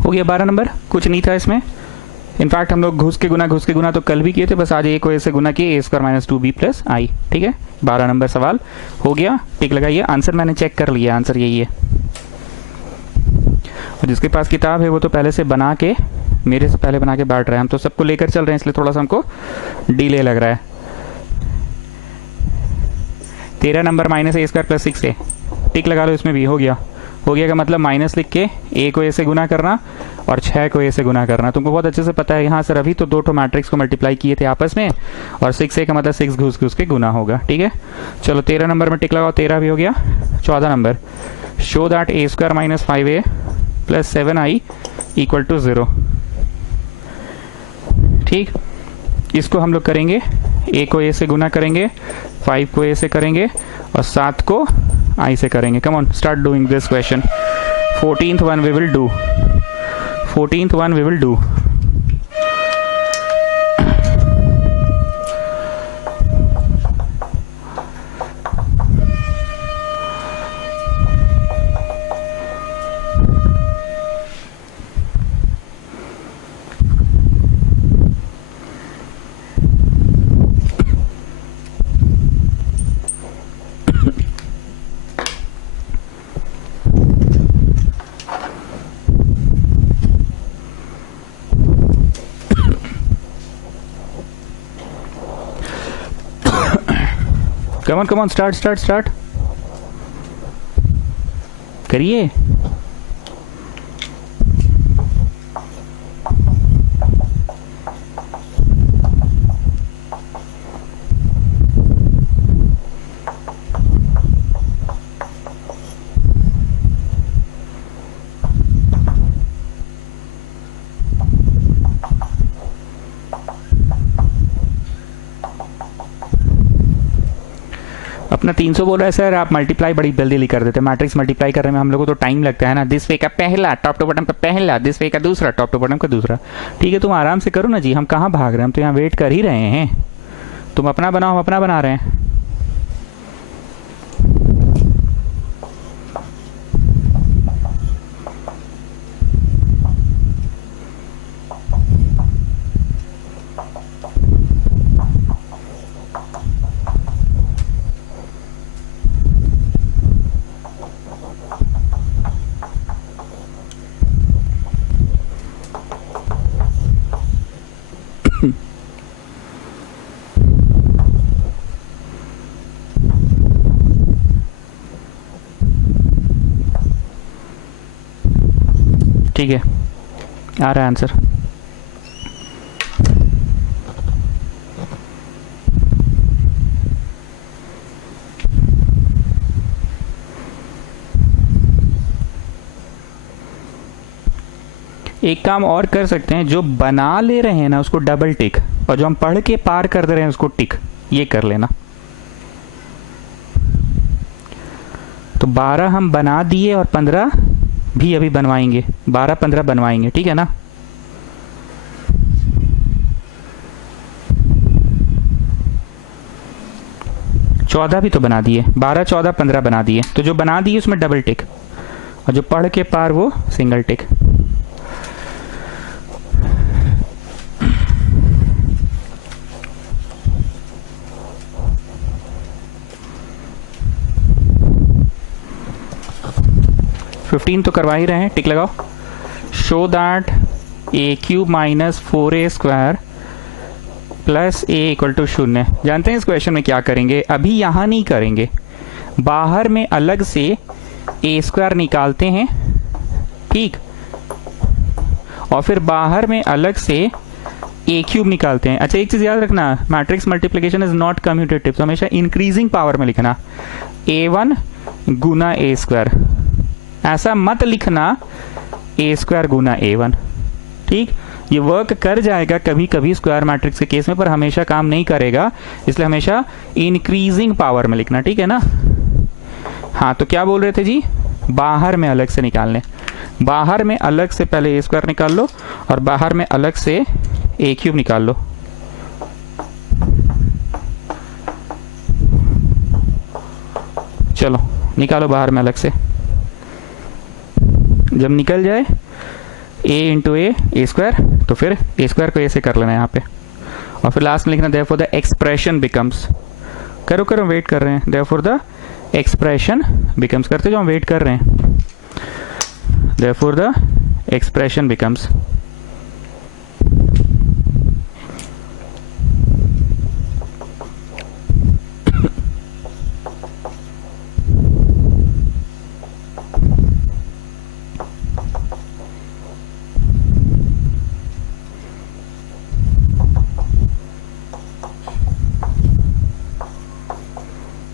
हो गया 12 नंबर। कुछ नहीं था इसमें। इनफैक्ट हम लोग घुस के गुना तो कल भी किए थे, बस आज ए को ए से गुना किए, ए स्क्वायर माइनस 2b प्लस आई। ठीक है, 12 नंबर सवाल हो गया। टिक लगाइए। आंसर मैंने चेक कर लिया, आंसर यही है। और जिसके पास किताब है वो तो पहले से बना के, मेरे से पहले बना के बैठ रहे हैं। हम तो सबको लेकर चल रहे हैं, इसलिए थोड़ा सा हमको डिले लग रहा है। 13 नंबर माइनस ए स्क्वायर प्लस 6 ए। टिक लगा लो इसमें भी। हो गया। हो गया का मतलब माइनस लिख के ए को ए से गुना करना और 6 को ए से गुना करना। तुमको बहुत अच्छे से पता है। यहाँ सर अभी तो 2 मैट्रिक्स को मल्टीप्लाई किए थे आपस में, और 6 ए का मतलब 6 घुस घुस के गुना होगा। ठीक है, चलो 13 नंबर में टिक लगाओ। 13 भी हो गया। 14 number, show that A square minus 5a plus 7i equal to 0। ठीक, इसको हम लोग करेंगे। ए को ए से गुना करेंगे, 5 को ए से करेंगे और 7 को आई से करेंगे। Come on, start doing this question. 14th one we will do. 14th one we will do. Come on, start. करिए। अपना 300 बोल रहा है सर, आप मल्टीप्लाई बड़ी जल्दी कर देते हैं। मैट्रिक्स मल्टीप्लाई करने में हम लोगों को तो टाइम लगता है ना। दिस वे का पहला टॉप टू बॉटम का पहला, दिस वे का दूसरा टॉप टू बॉटम का दूसरा। ठीक है, तुम आराम से करो ना जी, हम कहाँ भाग रहे हैं, हम तो यहाँ वेट कर ही रहे हैं। तुम अपना बनाओ, हम अपना बना रहे हैं। ठीक है, आ रहा है आंसर। एक काम और कर सकते हैं, जो बना ले रहे हैं ना उसको डबल टिक, और जो हम पढ़ के पार कर दे रहे हैं उसको टिक, ये कर लेना। तो 12 हम बना दिए और 15 भी अभी बनवाएंगे, 12-15 बनवाएंगे, ठीक है ना। चौदह भी तो बना दिए, 12, 14, 15 बना दिए, तो जो बना दिए उसमें डबल टिक, और जो पढ़ के पार वो सिंगल टिक। फिफ्टीन तो करवा ही रहे हैं, टिक लगाओ। Show that A cube minus 4a square plus A equal to 0। जानते हैं इस क्वेश्चन में क्या करेंगे? अभी यहां नहीं करेंगे, बाहर में अलग से ए स्क्वायर निकालते हैं, ठीक, और फिर बाहर में अलग से ए क्यूब निकालते हैं। अच्छा, एक चीज याद रखना, matrix multiplication is not commutative, तो हमेशा इंक्रीजिंग पावर में लिखना, a1 गुना ए स्क्वायर, ऐसा मत लिखना ए स्क्वायर गुना a1, ठीक। ये वर्क कर जाएगा कभी कभी स्क्वायर मैट्रिक्स के केस में, पर हमेशा काम नहीं करेगा, इसलिए हमेशा इंक्रीजिंग पावर में लिखना, ठीक है ना। हाँ, तो क्या बोल रहे थे जी? बाहर में अलग से निकालने, बाहर में अलग से पहले ए स्क्वायर निकाल लो और बाहर में अलग से ए क्यूब निकाल लो। चलो निकालो बाहर में अलग से। जब निकल जाए a इंटू ए स्क्वायर, तो फिर ए स्क्वायर को ए से कर लेना यहाँ पे, और फिर लास्ट में लिखना देयरफॉर द एक्सप्रेशन बिकम्स। करो करो, वेट कर रहे हैं। देयरफॉर द एक्सप्रेशन बिकम्स, करते जो हम वेट कर रहे हैं। देयरफॉर द एक्सप्रेशन बिकम्स,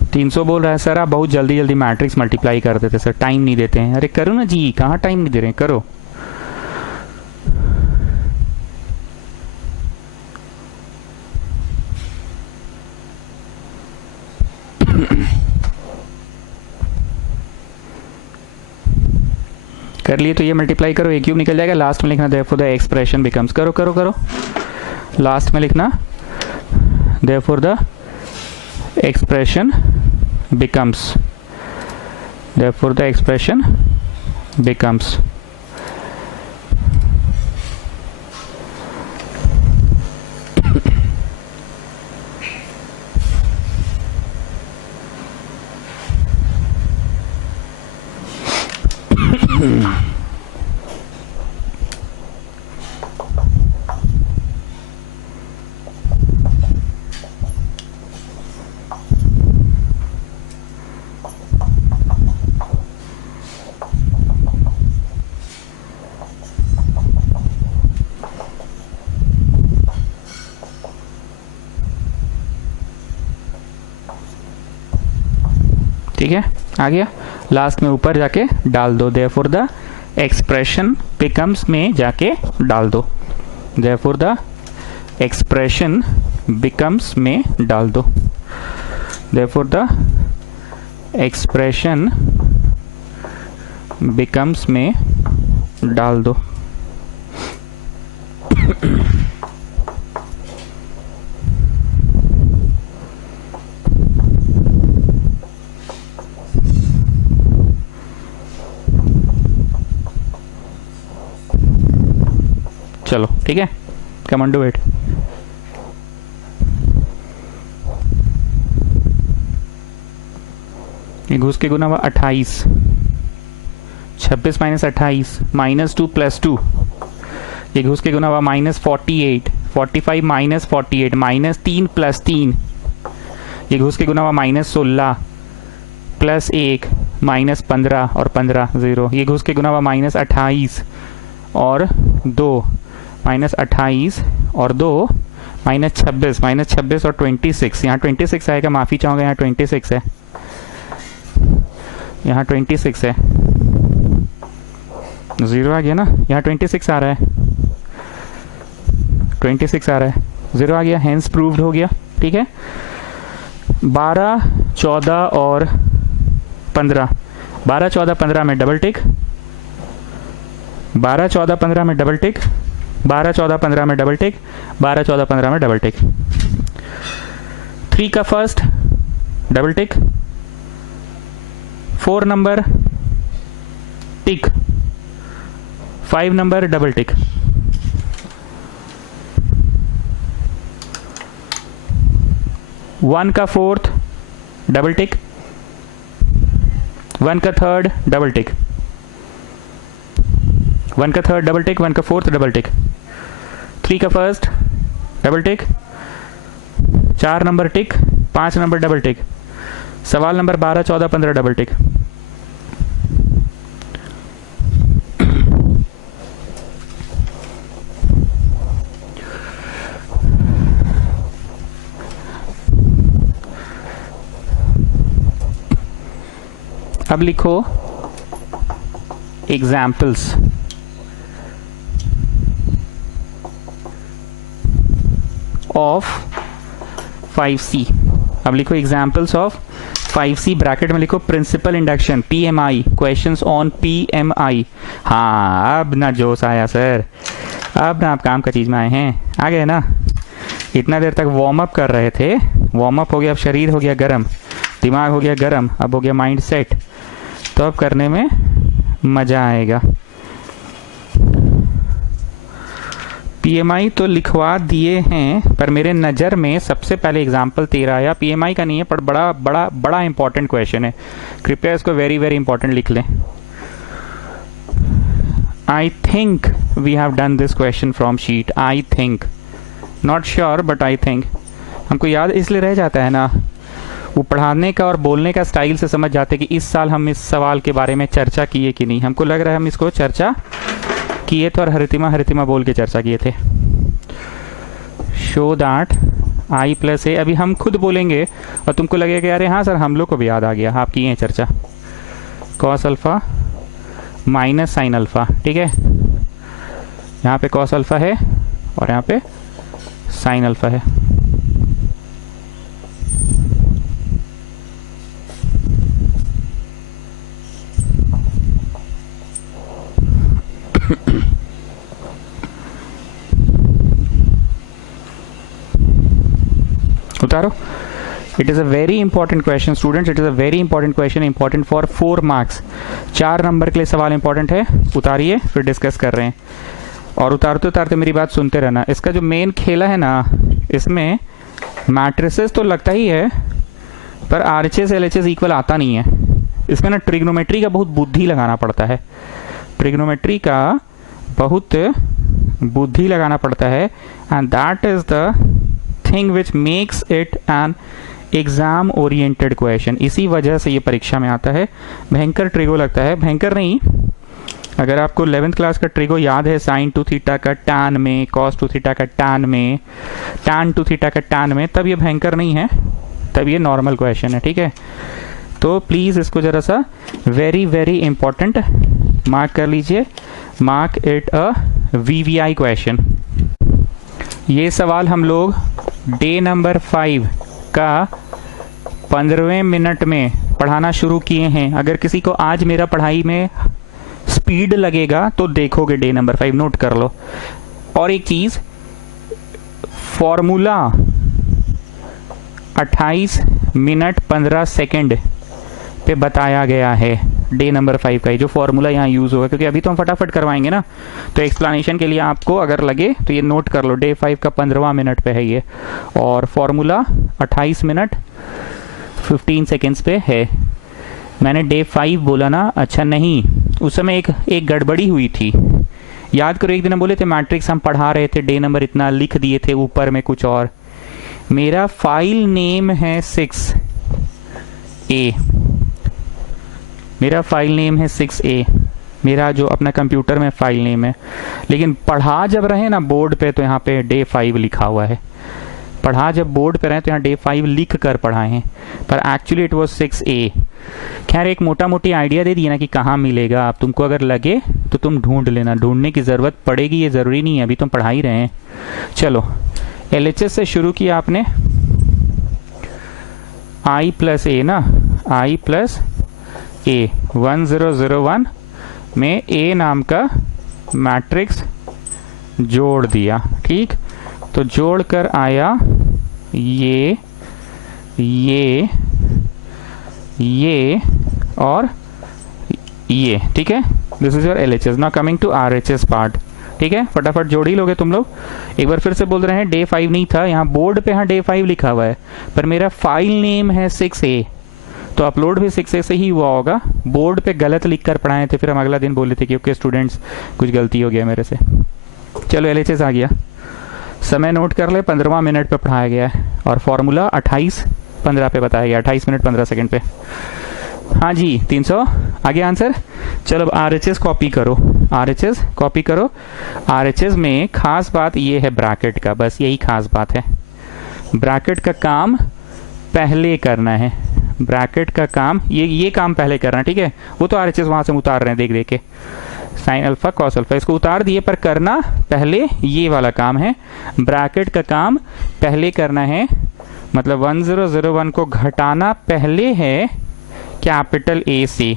तीन 300 बोल रहा है सर, आप बहुत जल्दी जल्दी मैट्रिक्स मल्टीप्लाई कर देते सर, टाइम नहीं देते हैं। अरे करो ना जी, कहाँ टाइम नहीं दे रहे हैं, करो। कर लिए तो ये मल्टीप्लाई करो, ए क्यूब निकल जाएगा, लास्ट में लिखना देयरफॉर द एक्सप्रेशन बिकम्स। करो करो करो, लास्ट में लिखना therefore the expression becomes, therefore the expression becomes। ठीक है, आ गया। लास्ट में ऊपर जाके डाल दो, देयरफॉर द एक्सप्रेशन बिकम्स में जाके डाल दो, देयरफॉर द एक्सप्रेशन बिकम्स में डाल दो, देयरफॉर द एक्सप्रेशन बिकम्स में डाल दो। चलो ठीक है, कम ऑन डू इट। ये घुस के गुना हुआ 28, 26 माइनस 28 -2 + 2। ये घुस के गुना हुआ -48, 45 माइनस 48 -3 + 3। ये घुस के गुना हुआ -16 +1 -15 और 15 0। ये घुस के गुना हुआ -28 और 2 -28 और 2 -26 और 26, यहाँ 26 आएगा, माफ़ी चाहूँगा, यहाँ 26 है, यहाँ 26 है, 0 आ गया ना, यहाँ 26 आ रहा है, 26 आ रहा है, 0 आ गया, हेंस प्रूव्ड हो गया। ठीक है, 12, 14 और 15, 12, 14, 15 में डबल टिक, 12, 14, 15 में डबल टिक, 12, 14, 15 में डबल टिक, 12, 14, 15 में डबल टिक। 3 का फर्स्ट डबल टिक, 4 नंबर टिक, 5 नंबर डबल टिक, 1 का फोर्थ डबल टिक, 1 का थर्ड डबल टिक, 1 का थर्ड डबल टिक, 1 का फोर्थ डबल टिक, 3 का फर्स्ट डबल टिक, 4 नंबर टिक, 5 number double tick, सवाल number 12, 14, 15 double tick. अब लिखो examples. Of 5C। अब लिखो एग्जाम्पल्स ऑफ 5C, ब्रैकेट में लिखो principle induction, PMI, questions on PMI। हाँ, अब ना जोश आया सर, अब ना आप काम का चीज में आए हैं, आ गए ना। इतना देर तक वार्म अप कर रहे थे, वार्म अप हो गया, अब शरीर हो गया गर्म, दिमाग हो गया गर्म, अब हो गया माइंड सेट, तो अब करने में मजा आएगा। PMI तो लिखवा दिए हैं, पर मेरे नज़र में सबसे पहले एग्जाम्पल तेरा आया, PMI का नहीं है, पर बड़ा बड़ा बड़ा इंपॉर्टेंट क्वेश्चन है, कृपया इसको वेरी वेरी इंपॉर्टेंट लिख लें। I think we have done this question from sheet, I think, not sure but I think. हमको याद इसलिए रह जाता है ना, वो पढ़ाने का और बोलने का स्टाइल से समझ जाते कि इस साल हम इस सवाल के बारे में चर्चा किए कि नहीं। हमको लग रहा है हम इसको चर्चा किए थे और हरितिमा बोल के चर्चा किए थे। शो दैट I + A, अभी हम खुद बोलेंगे और तुमको लगेगा कि अरे हाँ सर हम लोग को भी याद आ गया, आप किए हैं चर्चा। Cos alpha minus sine alpha, ठीक है, यहाँ पे कॉस अल्फा है और यहाँ पे साइन अल्फा है। उतारो। It is a very important question students, it is a very important question, important for 4 marks. 4 number के लिए सवाल इंपॉर्टेंट है, उतारिए फिर डिस्कस कर रहे हैं। और उतारते उतारते मेरी बात सुनते रहना। इसका जो मेन खेला है ना, इसमें मैट्रिसेस तो लगता ही है, पर RHS LHS इक्वल आता नहीं है। इसमें ना ट्रिग्नोमेट्री का बहुत बुद्धि लगाना पड़ता है, ट्रिग्नोमेट्री का बहुत बुद्धि लगाना पड़ता है, and that is the thing which makes it an exam oriented question. इसी वजह से ये परीक्षा में आता है। भयंकर ट्रिगो लगता है, भयंकर नहीं, अगर आपको 11th क्लास का ट्रिगो याद है, साइन 2 थीटा का टैन में, कॉस 2 थीटा का टैन में, टैन 2 थीटा का टैन में, तब ये भयंकर नहीं है, तब ये नॉर्मल क्वेश्चन है, ठीक है। तो प्लीज़ इसको ज़रा सा वेरी वेरी इंपॉर्टेंट मार्क कर लीजिए, mark it a VVI question. ये सवाल हम लोग डे नंबर 5 का 15वें मिनट में पढ़ाना शुरू किए हैं। अगर किसी को आज मेरा पढ़ाई में स्पीड लगेगा तो देखोगे डे नंबर 5, नोट कर लो। और एक चीज़, फॉर्मूला 28 मिनट 15 सेकेंड पे बताया गया है डे नंबर 5 का, जो फॉर्मूला यहाँ यूज़ होगा, क्योंकि अभी तो हम फटाफट करवाएंगे ना, तो एक्सप्लेनेशन के लिए आपको अगर लगे तो ये नोट कर लो, डे 5 का 15वां मिनट पे है ये, और फॉर्मूला 28 मिनट 15 सेकेंड्स पे है। मैंने डे 5 बोला ना, अच्छा नहीं, उस समय एक गड़बड़ी हुई थी, याद करो। एक दिन हम बोले थे मैट्रिक्स हम पढ़ा रहे थे, डे नंबर इतना लिख दिए थे ऊपर में कुछ और। मेरा फाइल नेम है 6A, मेरा फाइल नेम है 6A, मेरा जो अपना कंप्यूटर में फाइल नेम है, लेकिन पढ़ा जब रहे ना बोर्ड पे तो यहाँ पे डे 5 लिखा हुआ है। पढ़ा जब बोर्ड पे रहे तो यहाँ डे 5 लिख कर पढ़ाए हैं, पर एक्चुअली इट वॉज 6A। खैर एक मोटा मोटी आइडिया दे दिया ना कि कहाँ मिलेगा। आप तुमको अगर लगे तो तुम ढूंढ लेना, ढूंढने की ज़रूरत पड़ेगी ये ज़रूरी नहीं है, अभी तुम पढ़ा ही रहे हैं। चलो LHS से शुरू किया आपने, I प्लस ए ना, I प्लस ए 1001 में A नाम का मैट्रिक्स जोड़ दिया। ठीक, तो जोड़ कर आया ये और ये। ठीक है, this is your LHS। Now coming to RHS part. ठीक है, फटाफट जोड़ ही लोगे तुम लोग। एक बार फिर से बोल रहे हैं, डे 5 नहीं था यहाँ बोर्ड पे, हाँ डे 5 लिखा हुआ है, पर मेरा फाइल नेम है 6A, तो अपलोड भी 6A से ही हुआ होगा। बोर्ड पे गलत लिख कर पढ़ाए थे, फिर हम अगला दिन बोले थे कि ओके स्टूडेंट्स कुछ गलती हो गया मेरे से। चलो LHS आ गया, समय नोट कर ले, 15वां मिनट पे पढ़ाया गया है और फॉर्मूला 28:15 पे बताया गया, 28 मिनट 15 सेकंड पे। हाँ जी 300 आगे आंसर। चलो अब RHS कॉपी करो, RHS कॉपी करो। RHS में खास बात ये है ब्रैकेट का, बस यही खास बात है। ब्रैकेट का काम पहले करना है, ब्रैकेट का काम ये काम पहले करना है। ठीक है, वो तो RHS वहां से हम उतार रहे हैं देख देख के, साइन अल्फा कॉस अल्फा इसको उतार दिए, पर करना पहले ये वाला काम है। ब्रैकेट का काम पहले करना है, मतलब 1001 को घटाना पहले है कैपिटल A से,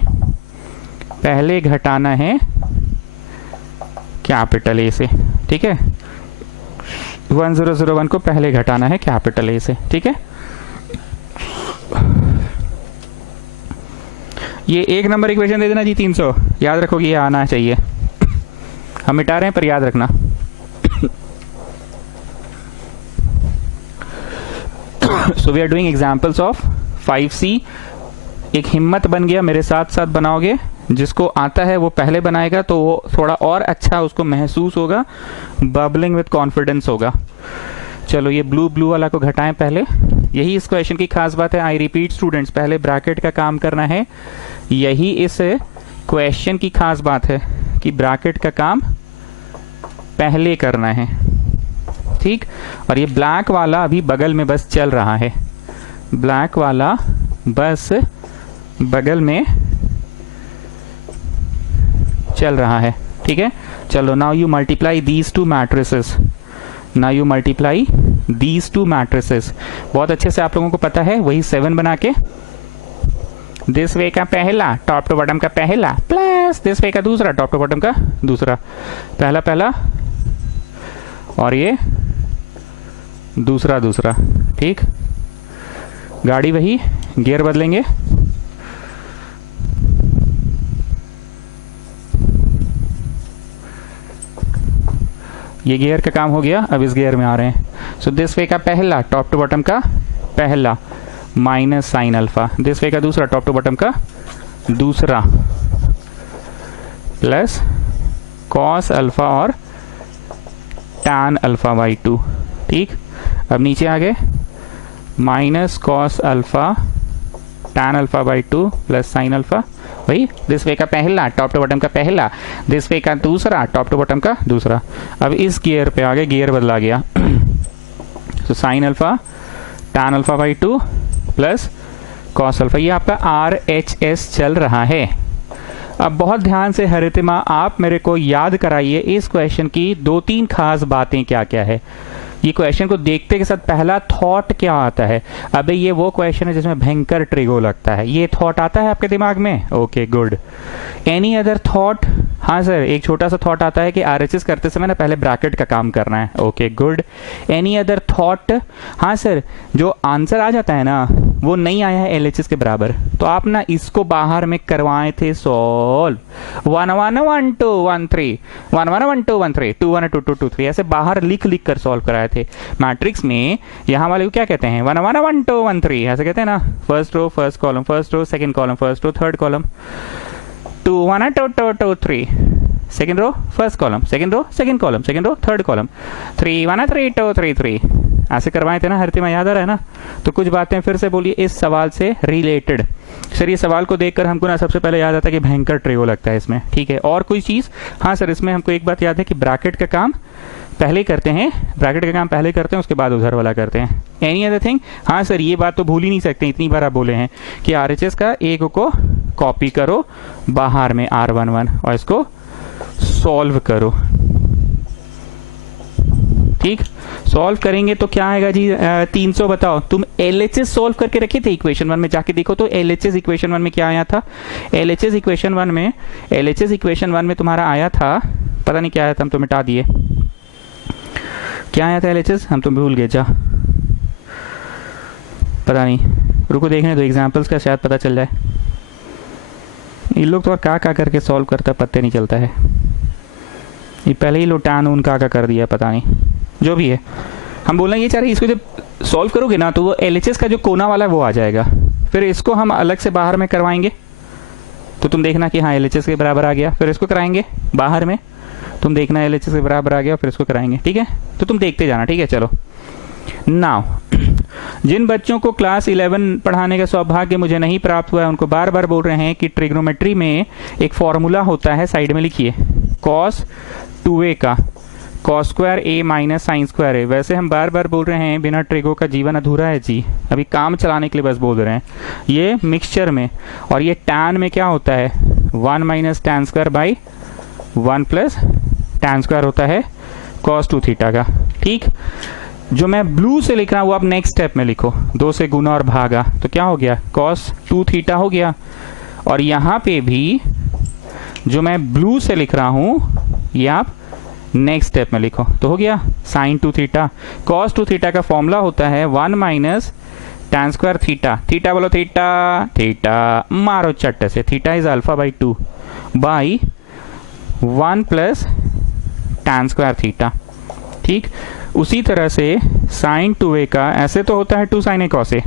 पहले घटाना है कैपिटल A से। ठीक है, 1001 को पहले घटाना है कैपिटल A से। ठीक है, ये 1 नंबर इक्वेशन दे देना जी 300, याद रखोगे ये आना चाहिए। हम मिटा रहे हैं पर याद रखना। So we are doing examples of 5C। एक हिम्मत बन गया, मेरे साथ साथ बनाओगे, जिसको आता है वो पहले बनाएगा तो वो थोड़ा और अच्छा उसको महसूस होगा, बबलिंग विद कॉन्फिडेंस होगा। चलो ये ब्लू वाला को घटाएं पहले, यही इस क्वेश्चन की खास बात है। आई रिपीट स्टूडेंट्स, पहले ब्रैकेट का काम करना है, यही इस क्वेश्चन की खास बात है कि ब्रैकेट का काम पहले करना है। ठीक, और ये ब्लैक वाला अभी बगल में बस चल रहा है, ब्लैक वाला बस बगल में चल रहा है। ठीक है, चलो now you multiply these to matrices, now you multiply these to matrices. बहुत अच्छे से आप लोगों को पता है, वही 7 बना के दिस वे का पहला टॉप टू बॉटम का पहला प्लस दिस वे का दूसरा टॉप टू बॉटम का दूसरा, पहला पहला और ये दूसरा दूसरा। ठीक, गाड़ी वही, गियर बदलेंगे। ये गियर का काम हो गया, अब इस गियर में आ रहे हैं। सो दिस वे का पहला टॉप टू बॉटम का पहला minus sine alpha, this way का दूसरा टॉप टू बॉटम का दूसरा प्लस कॉस अल्फा और टैन अल्फा बाई 2। ठीक, अब नीचे आ गए, minus cos alpha tan alpha by 2 plus sine alpha, वही दिस वे का पहला टॉप टू बॉटम का पहला, दिस वे का दूसरा टॉप टू बॉटम का दूसरा। अब इस गियर पे आ गए, गियर बदला गया। तो sine alpha tan alpha by 2 plus cos alpha, ये आपका RHS चल रहा है। अब बहुत ध्यान से हरितिमा आप मेरे को याद कराइए इस क्वेश्चन की 2-3 खास बातें क्या क्या है। ये क्वेश्चन को देखते के साथ पहला थॉट क्या आता है, अबे ये वो क्वेश्चन है जिसमें भयंकर ट्रिगो लगता है, ये थॉट आता है आपके दिमाग में? Okay good. Any other thought? हाँ सर, एक छोटा सा थॉट आता है कि RHS करते समय ना पहले ब्रैकेट का काम करना है। Okay good. Any other thought? हाँ सर, जो आंसर आ जाता है ना वो नहीं आया है LHS के बराबर, तो आप ना इसको बाहर में करवाए थे सॉल्व, 1 1 1 2 1 3 1 1 1 2 1 3 2 1 2 2 2 3 ऐसे बाहर लिख लिख कर सॉल्व कराए थे। मैट्रिक्स में यहाँ वाले को क्या कहते हैं? 1 1 1 2 1 3 ऐसे कहते हैं ना, first row first column, first row second column, first row third column, 2 1 2 2 2 3 second row first column, second row second column, second row third column, 3 1 3 2 3 3 ऐसे करवाए थे ना हर में, याद आ रहा है ना? तो कुछ बातें फिर से बोलिए इस सवाल से रिलेटेड। सर ये सवाल को देखकर हमको ना सबसे पहले याद आता है कि भयंकर ट्रिगो लगता है इसमें, ठीक है। और कोई चीज़? हाँ सर, इसमें हमको एक बात याद है कि ब्रैकेट का काम पहले करते हैं, ब्रैकेट का काम पहले करते हैं, उसके बाद उधर वाला करते हैं। Any other thing? हाँ सर, ये बात तो भूल ही नहीं सकते, इतनी बार आप बोले हैं कि RHS का एक को कॉपी करो बाहर में R11 और इसको सॉल्व करो। ठीक, सॉल्व करेंगे तो क्या आएगा जी? 300। बताओ, तुम LHS सॉल्व करके रखे थे इक्वेशन 1 में, जाके देखो तो LHS इक्वेशन 1 में क्या आया था? LHS इक्वेशन 1 में तुम्हारा आया था, पता नहीं क्या आया था, हम तो मिटा दिए। क्या आया था LHS? हम तो भूल गए, जा पता नहीं, रुको देखने दो एग्जाम्पल्स का, शायद पता चल जाए। ये लोग तो और का करके सॉल्व करता पता नहीं चलता है। ये पहले ही लो टैन उन का कर दिया, पता नहीं, जो भी है। हम बोलना ये चाह रहे हैं, इसको जब सॉल्व करोगे ना तो वो LHS का जो कोना वाला है वो आ जाएगा, फिर इसको हम अलग से बाहर में करवाएंगे तो तुम देखना कि हाँ LHS के बराबर आ गया, फिर इसको कराएंगे बाहर में, तुम देखना LHS के बराबर आ गया, फिर इसको कराएंगे, ठीक है। तो तुम देखते जाना, ठीक है। चलो नाउ, जिन बच्चों को क्लास 11 पढ़ाने का सौभाग्य मुझे नहीं प्राप्त हुआ है उनको बार बार बोल रहे हैं कि ट्रिग्नोमेट्री में एक फॉर्मूला होता है, साइड में लिखिए, cos 2a का cos square a minus sine square a। वैसे हम बार बार बोल रहे हैं बिना ट्रिगो का जीवन अधूरा है जी, अभी काम चलाने के लिए बस बोल रहे हैं। ये मिक्सचर में, और ये टैन में क्या होता है? 1 minus tan square by 1 plus tan square होता है cos 2 थीटा का। ठीक, जो मैं ब्लू से लिख रहा हूँ वो आप नेक्स्ट स्टेप में लिखो, 2 से गुना और भागा, तो क्या हो गया? cos 2 थीटा हो गया। और यहाँ पे भी जो मैं ब्लू से लिख रहा हूँ ये आप नेक्स्ट स्टेप में लिखो, तो हो गया साइन 2 थीटा। cos 2 थीटा का फॉर्मूला होता है 1 minus tan square theta, theta बोलो थीटा, थीटा मारो चट्टे से, theta is alpha by 2 by 1 plus tan square theta. ठीक, उसी तरह से साइन 2a का ऐसे तो होता है 2 साइन a cos a,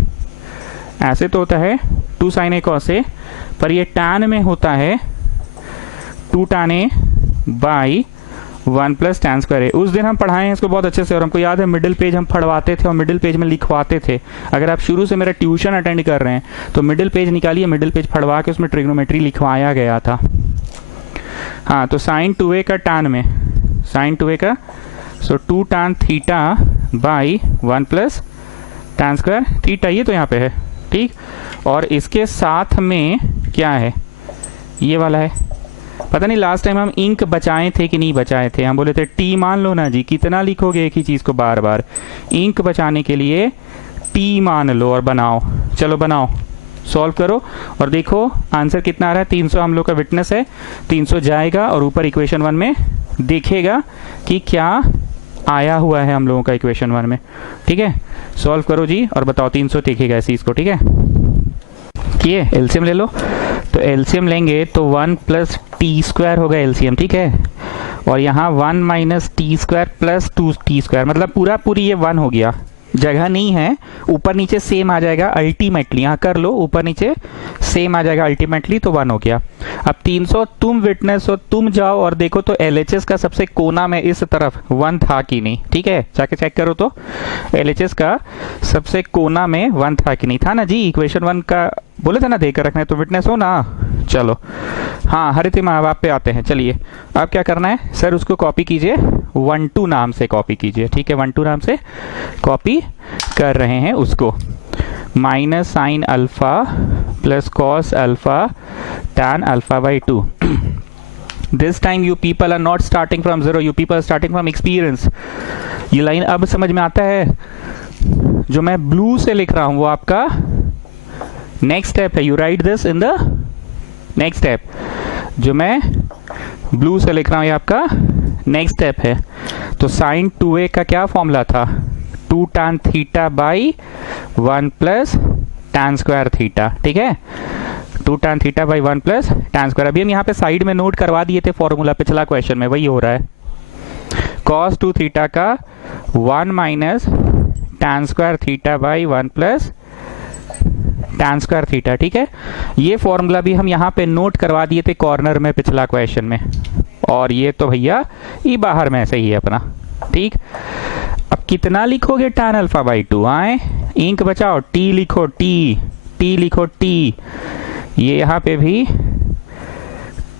ऐसे तो होता है 2 साइन a cos a, पर ये टैन में होता है 2 tan a by 1 plus tan square a। उस दिन हम पढ़ाए हैं इसको बहुत अच्छे से, और हमको याद है मिडिल पेज हम पढ़वाते थे और मिडिल पेज में लिखवाते थे। अगर आप शुरू से मेरा ट्यूशन अटेंड कर रहे हैं तो मिडिल पेज निकालिए, मिडिल पेज पढ़वा के उसमें ट्रिग्नोमेट्री लिखवाया गया था। हाँ, तो साइन 2a का टैन में, साइन 2a का, सो 2 tan theta by 1 plus tan square theta, ये तो यहाँ पे है। ठीक, और इसके साथ में क्या है? ये वाला है। पता नहीं लास्ट टाइम हम इंक बचाए थे कि नहीं बचाए थे, हम बोले थे टी मान लो ना जी, कितना लिखोगे एक ही चीज़ को बार बार। इंक बचाने के लिए टी मान लो और बनाओ। चलो बनाओ, सॉल्व करो और देखो आंसर कितना आ रहा है। 300 हम लोग का विटनेस है, 300 जाएगा और ऊपर इक्वेशन 1 में देखेगा कि क्या आया हुआ है हम लोगों का इक्वेशन 1 में। ठीक है, सॉल्व करो जी और बताओ 300 दिखेगा इस चीज़ को। ठीक है, किए एलसीएम ले लो, तो एलसीएम लेंगे तो 1 प्लस टी स्क्वायर होगा एलसीएम। ठीक है, और यहाँ 1 minus T square plus 2 T square, मतलब पूरा पूरी ये 1 हो गया, जगह नहीं है, ऊपर नीचे सेम आ जाएगा अल्टीमेटली। यहाँ कर लो, ऊपर नीचे सेम आ जाएगा अल्टीमेटली, तो 1 हो गया। अब 300 तुम विटनेस हो, तुम जाओ और देखो तो LHS का सबसे कोना में इस तरफ 1 था कि नहीं। ठीक है, जाके चेक करो तो LHS का सबसे कोना में 1 था कि नहीं। था ना जी, इक्वेशन 1 का बोले थे ना देकर रखना है, तो विटनेस हो ना। चलो हाँ, हरिति माँ बाप पे आते हैं। चलिए अब क्या करना है सर, उसको कॉपी कीजिए, 1 नाम से कॉपी कीजिए। ठीक है, 1 नाम से कॉपी कर रहे हैं उसको। Minus sine alpha plus cos alpha tan alpha by 2। This time you people are not starting from 0, you people are starting from experience. ये लाइन अब समझ में आता है। जो मैं ब्लू से लिख रहा हूं वो आपका नेक्स्ट स्टेप है, you right this in the next step. जो मैं ब्लू से लिख रहा हूं ये आपका नेक्स्ट स्टेप है। तो साइन 2a का क्या फॉर्मूला था? 2 tan theta by 1 plus tan square theta. ठीक है, 2 tan theta by 1 plus tan square. अभी हम यहाँ पे साइड में नोट करवा दिए थे फॉर्मूला, पिछला क्वेश्चन में वही हो रहा है। cos 2 थीटा का 1 minus tan square theta by 1 plus tan square theta. ठीक है, ये फॉर्मूला भी हम यहाँ पे नोट करवा दिए थे कॉर्नर में पिछला क्वेश्चन में, और ये तो भैया ये बाहर में ऐसे ही है अपना। ठीक, अब कितना लिखोगे tan अल्फा बाई 2? आए इंक बचाओ, टी लिखो, टी लिखो, टी, ये यहाँ पे भी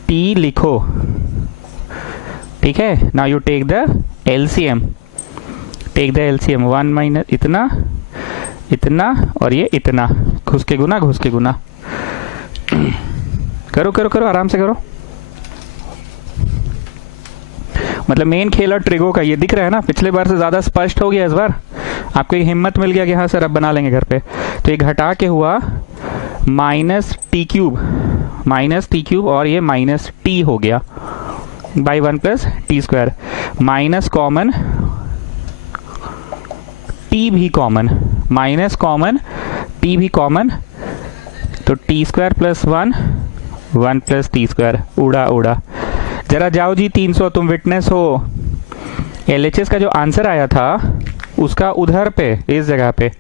टी लिखो, ठीक है। Now you take the LCM, take the LCM, 1 minus इतना, इतना और ये इतना, घुस के गुना, घुस के गुना, करो करो करो, आराम से करो। मतलब मेन खेल और ट्रिगो का ये दिख रहा है ना, पिछले बार से ज्यादा स्पष्ट हो गया इस बार, आपको ये हिम्मत मिल गया कि हाँ सर अब बना लेंगे घर पे। तो ये घटा के हुआ माइनस टी क्यूब और ये माइनस टी हो गया by 1 plus T square, minus common, T भी कॉमन, माइनस कॉमन, टी भी कॉमन, तो T square plus 1 plus T square, उड़ा उड़ा। जरा जाओ जी 300, तुम विटनेस हो। एलएचएस का जो आंसर आया था उसका उधर पे, इस जगह पे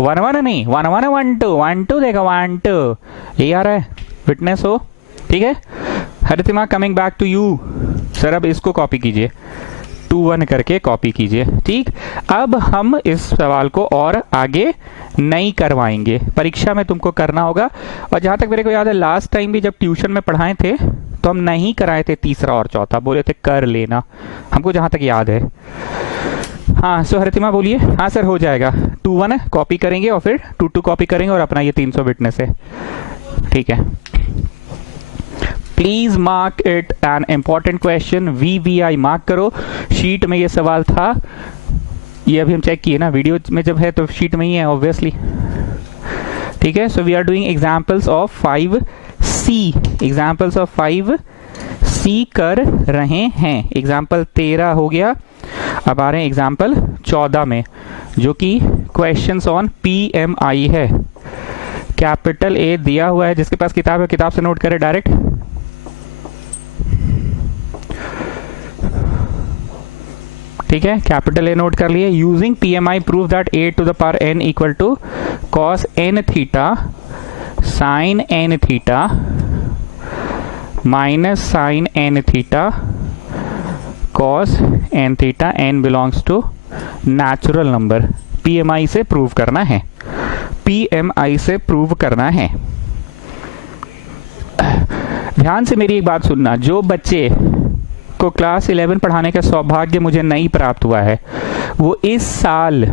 1 1 नहीं, 1 1 1 2 1 2 देखा, 1 2 ये आ रहा है, विटनेस हो, ठीक है। Haritima coming back to you. Sir अब इसको कॉपी कीजिए, 2 1 करके कॉपी कीजिए, ठीक। अब हम इस सवाल को और आगे नहीं करवाएंगे, परीक्षा में तुमको करना होगा। और जहां तक मेरे को याद है लास्ट टाइम भी जब ट्यूशन में पढ़ाए थे तो हम नहीं कराए थे तीसरा और चौथा, बोले थे कर लेना, हमको जहां तक याद है। हाँ सो हरितिमा बोलिए। हाँ सर हो जाएगा, 2 1 कॉपी करेंगे और फिर 2 2 कॉपी करेंगे और अपना ये 300 विटनेस है, ठीक है। Please mark it an important question, VVI mark करो। शीट में ये सवाल था, ये अभी हम चेक किए ना, वीडियो में जब है तो शीट में ही है ऑब्वियसली, ठीक है। So we are doing examples of 5C, examples of 5C कर रहे हैं। एग्जाम्पल 13 हो गया, अब आ रहे हैं एग्जाम्पल 14 में, जो कि क्वेश्चंस ऑन PMI है। कैपिटल A दिया हुआ है, जिसके पास किताब है किताब से नोट करे डायरेक्ट। ठीक है, कैपिटल A नोट कर लिए। Using PMI prove that a to the power n equal to cos n theta sin n theta minus sin n theta cos n theta, n belongs to natural number. PMI से prove करना है, PMI से prove करना है। ध्यान से मेरी एक बात सुनना, जो बच्चे को क्लास 11 पढ़ाने का सौभाग्य मुझे नहीं प्राप्त हुआ है, वो इस साल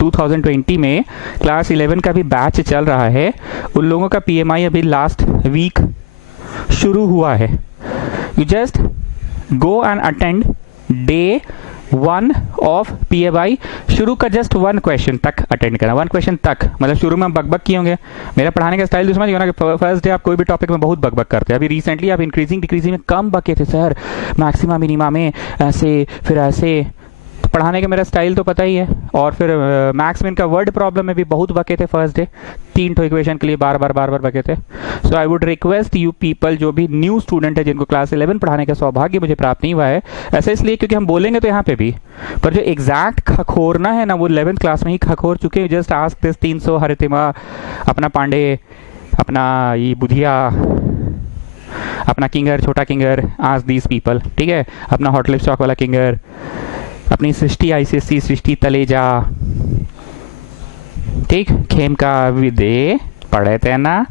2020 में क्लास 11 का भी बैच चल रहा है, उन लोगों का PMI अभी लास्ट वीक शुरू हुआ है। You just go and attend day 1 of PMI, शुरू का जस्ट 1 क्वेश्चन तक अटेंड करना, 1 क्वेश्चन तक। मतलब शुरू में हम बकबक किए होंगे, मेरा पढ़ाने का स्टाइल समझिए ना कि फर्स्ट डे आप कोई भी टॉपिक में बहुत बकबक करते हैं। अभी रिसेंटली आप इंक्रीजिंग डिक्रीजिंग में कम बके थे सर, मैक्सिमा मिनिमा में ऐसे फिर ऐसे, तो पढ़ाने का मेरा स्टाइल तो पता ही है। और फिर मैक्स मिन का वर्ड प्रॉब्लम में भी बहुत बके थे फर्स्ट डे, 3 ठो इक्वेशन के लिए बार बार बके थे। So I would request you people, जो भी न्यू स्टूडेंट है जिनको क्लास 11 पढ़ाने का सौभाग्य मुझे प्राप्त नहीं हुआ है, ऐसा इसलिए क्योंकि हम बोलेंगे तो यहाँ पे भी, पर जो एग्जैक्ट खखोरना है ना वो 11th क्लास में ही खखोर चुके हैं। जस्ट आस्क दिस 300 हरितिमा, अपना पांडे, अपना ये बुधिया, अपना किंगर, छोटा किंगर, आस्क दीज पीपल, ठीक है। अपना हॉटलिप स्टॉक वाला किंगर, अपनी सृष्टि ICSE सृष्टि तलेजा, ठीक, खेम का विदे पढ़े थे ना।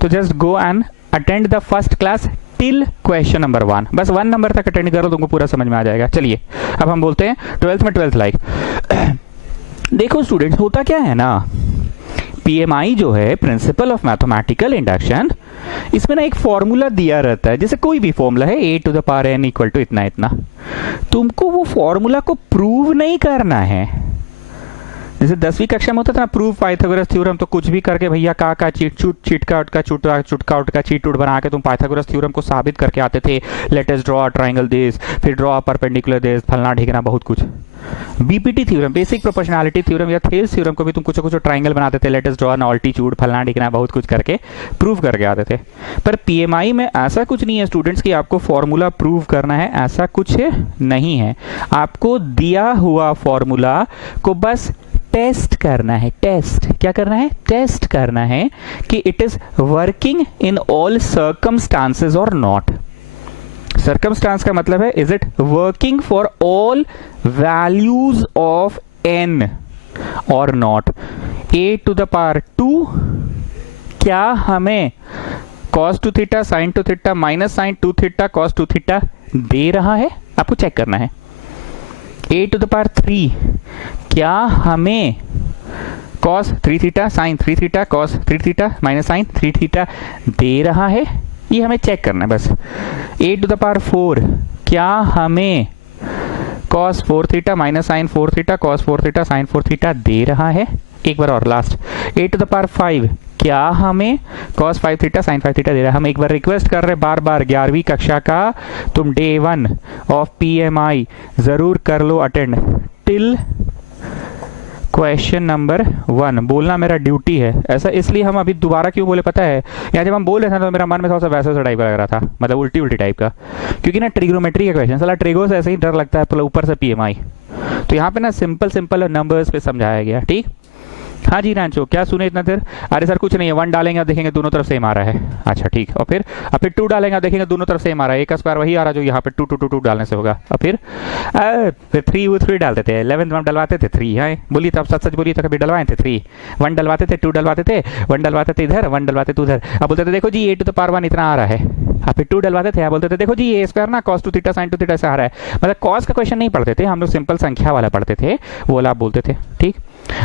तो just go and attend the first class till question number 1, बस 1 नंबर तक अटेंड करो, तुमको पूरा समझ में आ जाएगा। चलिए अब हम बोलते हैं 12th में 12th लाइक। देखो स्टूडेंट्स, होता क्या है ना, PMI जो है प्रिंसिपल ऑफ मैथमेटिकल इंडक्शन, इसमें ना एक फॉर्मूला दिया रहता है, जैसे कोई भी फॉर्मूला है a to the power n equal to इतना इतना, तुमको वो फॉर्मूला को प्रूव नहीं करना है। जैसे 10वीं कक्षा में होता था ना प्रूव पाइथागोरस थ्योरम, तो कुछ भी करके भैया का चीट का चीट बना के तुम पाइथागोरस थ्योरम को साबित करके आते थे। Let us draw a triangle this, फिर ड्रॉ अ परपेंडिकुलर दिस, फलना ढिकना बहुत कुछ। BPT theorem, basic proportionality theorem या थेल्स थ्योरम को भी तुम कुछ ट्रायंगल बनाते थे, let us draw an altitude, फलना ढिकना बहुत कुछ करके प्रूव करके आते थे। पर PMI में ऐसा कुछ नहीं है स्टूडेंट्स कि आपको फॉर्मूला प्रूव करना है, ऐसा कुछ नहीं है। आपको दिया हुआ फॉर्मूला को बस टेस्ट करना है। टेस्ट क्या करना है? टेस्ट करना है कि it is working in all circumstances और नॉट। सर्कमस्टांस का मतलब है is it working for all values of n और not. a to the power 2 क्या हमें cos 2 theta sin 2 theta minus sin 2 theta cos 2 theta दे रहा है? आपको चेक करना है। a टू द पावर 3 क्या हमें cos 3 theta sin 3 theta cos 3 theta minus sin 3 theta दे रहा है? ये हमें चेक करना है बस। a टू द पावर 4 क्या हमें cos 4 theta minus sin 4 theta cos 4 theta sin 4 theta दे रहा है? एक बार और last, a to the power 5 क्या हमें cos 5 थीटा sin 5 थीटा दे रहा है? हम एक बार रिक्वेस्ट कर रहे हैं बार बार, 11वीं कक्षा का तुम डे 1 ऑफ PMI जरूर कर लो अटेंड टिल क्वेश्चन नंबर 1। बोलना मेरा ड्यूटी है। ऐसा इसलिए हम अभी दोबारा क्यों बोले पता है? या जब हम बोल रहे थे तो मेरा मन में थोड़ा सा वैसा टाइप लग रहा था, मतलब उल्टी उल्टी टाइप का, क्योंकि ना ट्रिग्नोमेट्री का क्वेश्चन साला ट्रिगो से ऐसे ही डर लगता है, ऊपर से PMI। तो यहाँ पे ना सिंपल नंबर्स पे समझाया गया। ठीक, हाँ जी रांचो, क्या सुने इतना देर? अरे सर कुछ नहीं है, 1 डालेंगे, देखेंगे दोनों तरफ सेम आ रहा है। अच्छा ठीक, और फिर 2 डालेंगे, देखेंगे दोनों तरफ सेम आ रहा है। एक स्क्वायर वही आ रहा है जो यहाँ पे 2 2 2 2 डालने से होगा। और फिर 3 डालते थे, 11th में डलवाते थे 3। हाँ बोलिए, तब सच बोलिए तो कभी डलवाए थे 3? 1 डलवाते थे, 2 डलवाते थे, 1 डलवाते थे इधर, 1 डलवाते थे उधर। अब बोलते थे देखो जी a टू द पावर 1 इतना आ रहा है। अब फिर 2 डलवाते थे, बोलते थे देखो जी a स्क्वायर ना cos 2 थीटा sin 2 थीटा से आ रहा है। मतलब cos का क्वेश्चन नहीं पढ़ते थे हम लोग, सिंपल संख्या वाला पढ़ते थे, वो वाला आप बोलते थे। ठीक,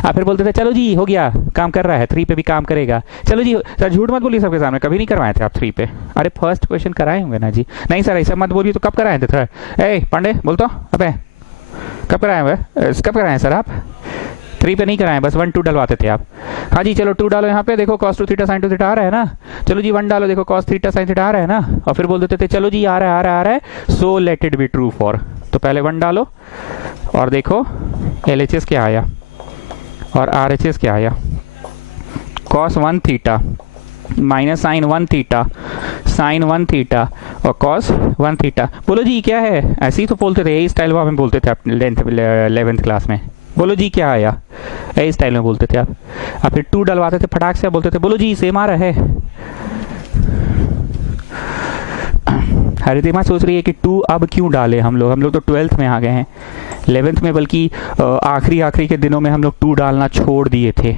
फिर बोलते थे चलो जी हो गया, काम कर रहा है, 3 पे भी काम करेगा। चलो जी सर, झूठ मत बोलिए सबके सामने, कभी नहीं करवाए थे आप 3 पे? अरे फर्स्ट क्वेश्चन कराए होंगे ना जी? नहीं सर ऐसा मत बोलिए, तो कब कराए थे सर? ए पांडे बोल तो, अबे कब कराए हुए? कब कराए सर आप? 3 पे नहीं कराए, बस 1 2 डलवाते थे आप। हाँ जी चलो 2 डालो यहाँ पे, देखो cos 2 थीटा sin 2 थीटा आ रहा है ना। चलो जी 1 डालो, देखो cos थीटा sin थीटा आ रहा है ना। और फिर बोल देते थे चलो जी आ रहा है, so let it be true for. तो पहले 1 डालो और देखो LHS क्या आया और RHS क्या आया। cos 1 theta minus sine 1 theta sine 1 theta और cos 1 थीटा। बोलो जी क्या है? ऐसे ही तो बोलते थे, यही स्टाइल में बोलते थे आप 11th क्लास में। बोलो जी क्या आया? यही स्टाइल में बोलते थे आप। फिर 2 डलवाते थे, फटाक से बोलते थे बोलो जी सेम आ रहा है। हरितिमा सोच रही है कि 2 अब क्यों डाले हम लोग तो 12th में आ गए हैं। 11th में बल्कि आखिरी के दिनों में हम लोग 2 डालना छोड़ दिए थे।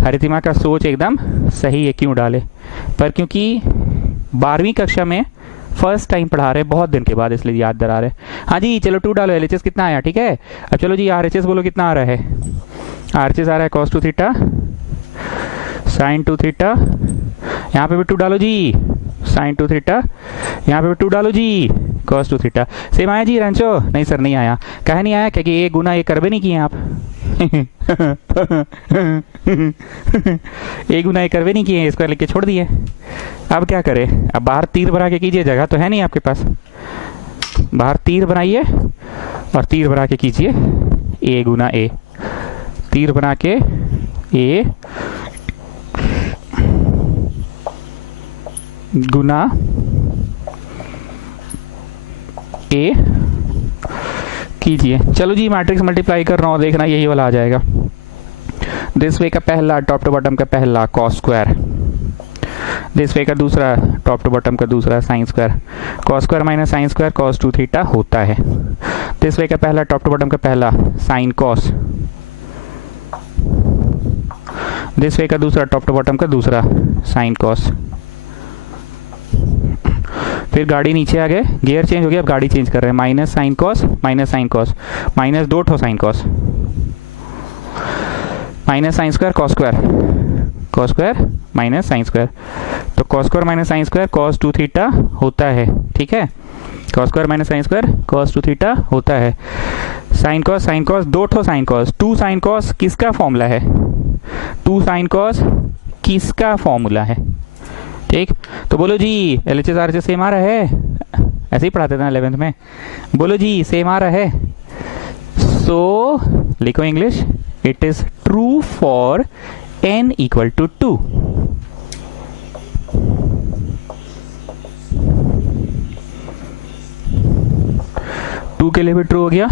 हरितिमा का सोच एकदम सही है, क्यों डाले, पर क्योंकि 12वीं कक्षा में फर्स्ट टाइम पढ़ा रहे, बहुत दिन के बाद, इसलिए याद दिला रहे। हाँ जी चलो 2 डालो, LHS कितना आया? ठीक है, अब चलो जी RHS बोलो कितना आ रहा है? RHS आ रहा है cos 2 थीटा sin 2 थीटा, यहाँ पे भी 2 डालो जी sin 2 थीटा, यहाँ पे भी 2 डालो जी cos 2 थीटा। सेम आया जी रंचो? नहीं सर नहीं आया। कहे नहीं आया? क्योंकि ये गुना ये करवे नहीं किए आप। एक गुना ये करवे नहीं किए, इसको लिख के छोड़ दिए। अब क्या करें? अब बाहर तीर बना के कीजिए, जगह तो है नहीं आपके पास। बाहर तीर बनाइए और तीर बना के कीजिए a गुना a, तीर बना के a गुना a कीजिए। चलो जी मैट्रिक्स मल्टीप्लाई कर रहा हूँ, देखना यही वाला आ जाएगा। दिस वे का पहला टॉप टू बॉटम का पहला cos स्क्वायर, दिस वे का दूसरा टॉप टू बॉटम का दूसरा sign square. cos square minus sine square cos 2 theta होता है। दिस वे का पहला टॉप टू बॉटम का पहला साइन cos, दिस वे का दूसरा टॉप टू बॉटम का दूसरा साइन cos। फिर गाड़ी नीचे आ गए, गियर चेंज हो गया, अब गाड़ी चेंज कर रहे हैं। Minus sine cos minus sine cos minus 2 ठो sine cos minus sine square cos square minus sine square. तो cos square minus sine square cos 2 theta होता है। ठीक है, cos square minus sine square cos 2 theta होता है। Sine cos 2 ठो sine cos, 2 sine cos किसका फॉर्मूला है? 2 साइन कॉस किसका फॉर्मूला है? ठीक, तो बोलो जी LHS RHS सेम आ रहा है? ऐसे ही पढ़ाते थे ना 11th में। बोलो जी सेम आ रहा है, सो लिखो English, it is true for n equal to 2। Two के लिए भी ट्रू हो गया,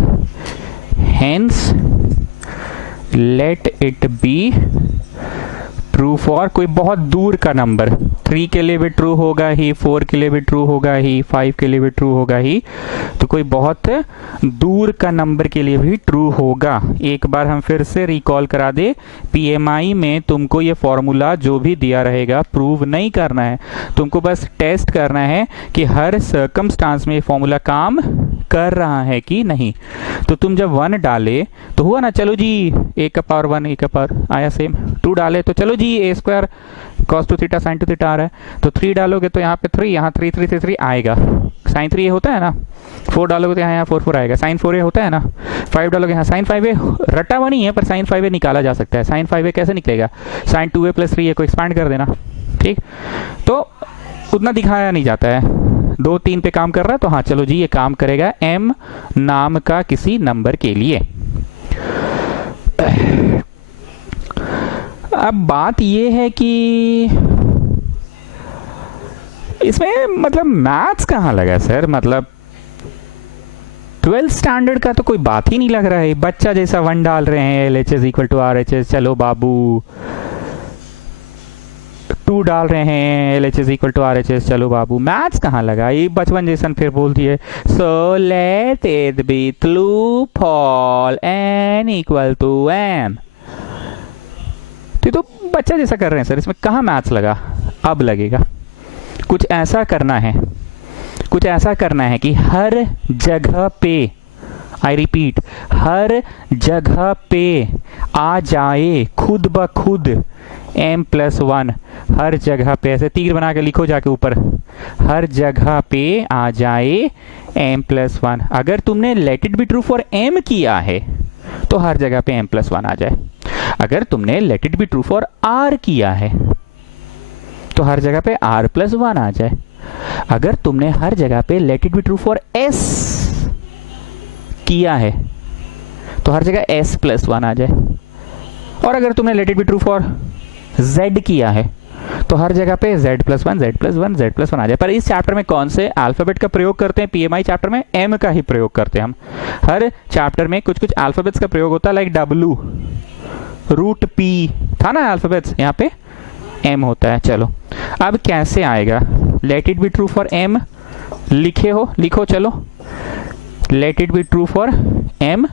hence let it be true for कोई बहुत दूर का नंबर। 3 के लिए भी ट्रू होगा ही, 4 के लिए भी ट्रू होगा ही, 5 के लिए भी ट्रू होगा ही, तो कोई बहुत दूर का नंबर के लिए भी ट्रू होगा। एक बार हम फिर से रिकॉल करा दे, पीएमआई में तुमको ये फॉर्मूला जो भी दिया रहेगा प्रूव नहीं करना है, तुमको बस टेस्ट करना है कि हर सर्कमस्टांस में ये फॉर्मूला काम कर रहा है कि नहीं। तो तुम जब 1 डाले तो हुआ ना, चलो जी a का पावर 1, a का पावर आया सेम। 2 डाले तो चलो जी a square cos 2 theta sin 2 theta आ रहा है, तो 3 डालोगे तो यहाँ पे 3, यहाँ 3 3 3 3 आएगा, sin 3 ये होता है ना। 4 डालोगे तो यहाँ 4 4 आएगा, sin 4 ये होता है ना। 5 डालोगे यहाँ sin 5 ए रटा हुआ नहीं है, पर sin 5 ए निकाला जा सकता है। sin 5 ए कैसे निकलेगा, sin 2a प्लस 3a को एक्सपांड कर देना, ठीक। तो उतना दिखाया नहीं जाता है, 2 3 पे काम कर रहा है, तो हाँ चलो जी ये काम करेगा m नाम का किसी नंबर के लिए। अब बात ये है कि इसमें मतलब मैथ्स कहाँ लगा सर, मतलब 12th स्टैंडर्ड का तो कोई बात ही नहीं लग रहा है। बच्चा जैसा 1 डाल रहे हैं, LHS इक्वल टू RHS, चलो बाबू। 2 डाल रहे हैं, LHS इक्वल टू RHS, चलो बाबू। मैथ्स कहाँ लगा, ये बचपन जैसा फिर बोलती है, so let it be true for n equal to m। तो बच्चा जैसा कर रहे हैं सर, इसमें कहाँ मैथ्स लगा, अब लगेगा। कुछ ऐसा करना है, कुछ ऐसा करना है कि हर जगह पे, आई रिपीट, हर जगह पे आ जाए खुद ब खुद m+1। हर जगह पे ऐसे तीर बना के लिखो जाके ऊपर, हर जगह पे आ जाए m+1। अगर तुमने late it be true for m किया है तो हर जगह पे m+1 आ जाए। अगर तुमने late it be true for r किया है तो हर जगह पे r+1 आ जाए। अगर तुमने हर जगह पे late it be true for s किया है तो हर जगह s+1 आ जाए। और अगर तुमने late it be true for z किया है तो हर जगह पे z+1 z+1 z+1 आ जाए। पर इस चैप्टर में कौन से अल्फाबेट का प्रयोग करते हैं, पीएमआई चैप्टर में m का ही प्रयोग करते हैं हम। हर चैप्टर में कुछ कुछ अल्फाबेट्स का प्रयोग होता है, लाइक W, रूट P था ना अल्फाबेट्स, यहाँ पे m होता है। चलो अब कैसे आएगा, late it be true for m लिखे हो, लिखो, चलो late it be true for m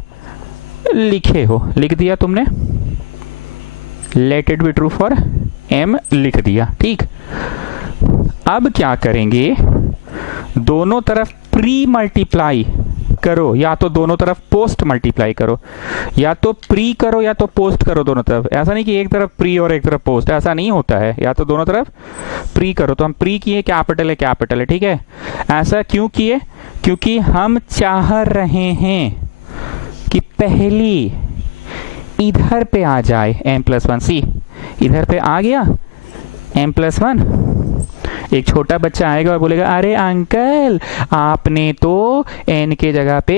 लिखे हो, लिख दिया तुमने, late it be true for m लिख दिया, ठीक। अब क्या करेंगे, दोनों तरफ प्री मल्टीप्लाई करो, या तो दोनों तरफ पोस्ट मल्टीप्लाई करो, या तो प्री करो या तो पोस्ट करो, दोनों तरफ। ऐसा नहीं कि एक तरफ प्री और एक तरफ पोस्ट, ऐसा नहीं होता है, या तो दोनों तरफ प्री करो। तो हम प्री किए, कैपिटल है, ठीक है। ऐसा क्यों किए, क्योंकि हम चाह रहे हैं कि पहली इधर पे आ जाए m+1। सी इधर पे आ गया m+1, एक छोटा बच्चा आएगा और बोलेगा, अरे अंकल आपने तो n के जगह पे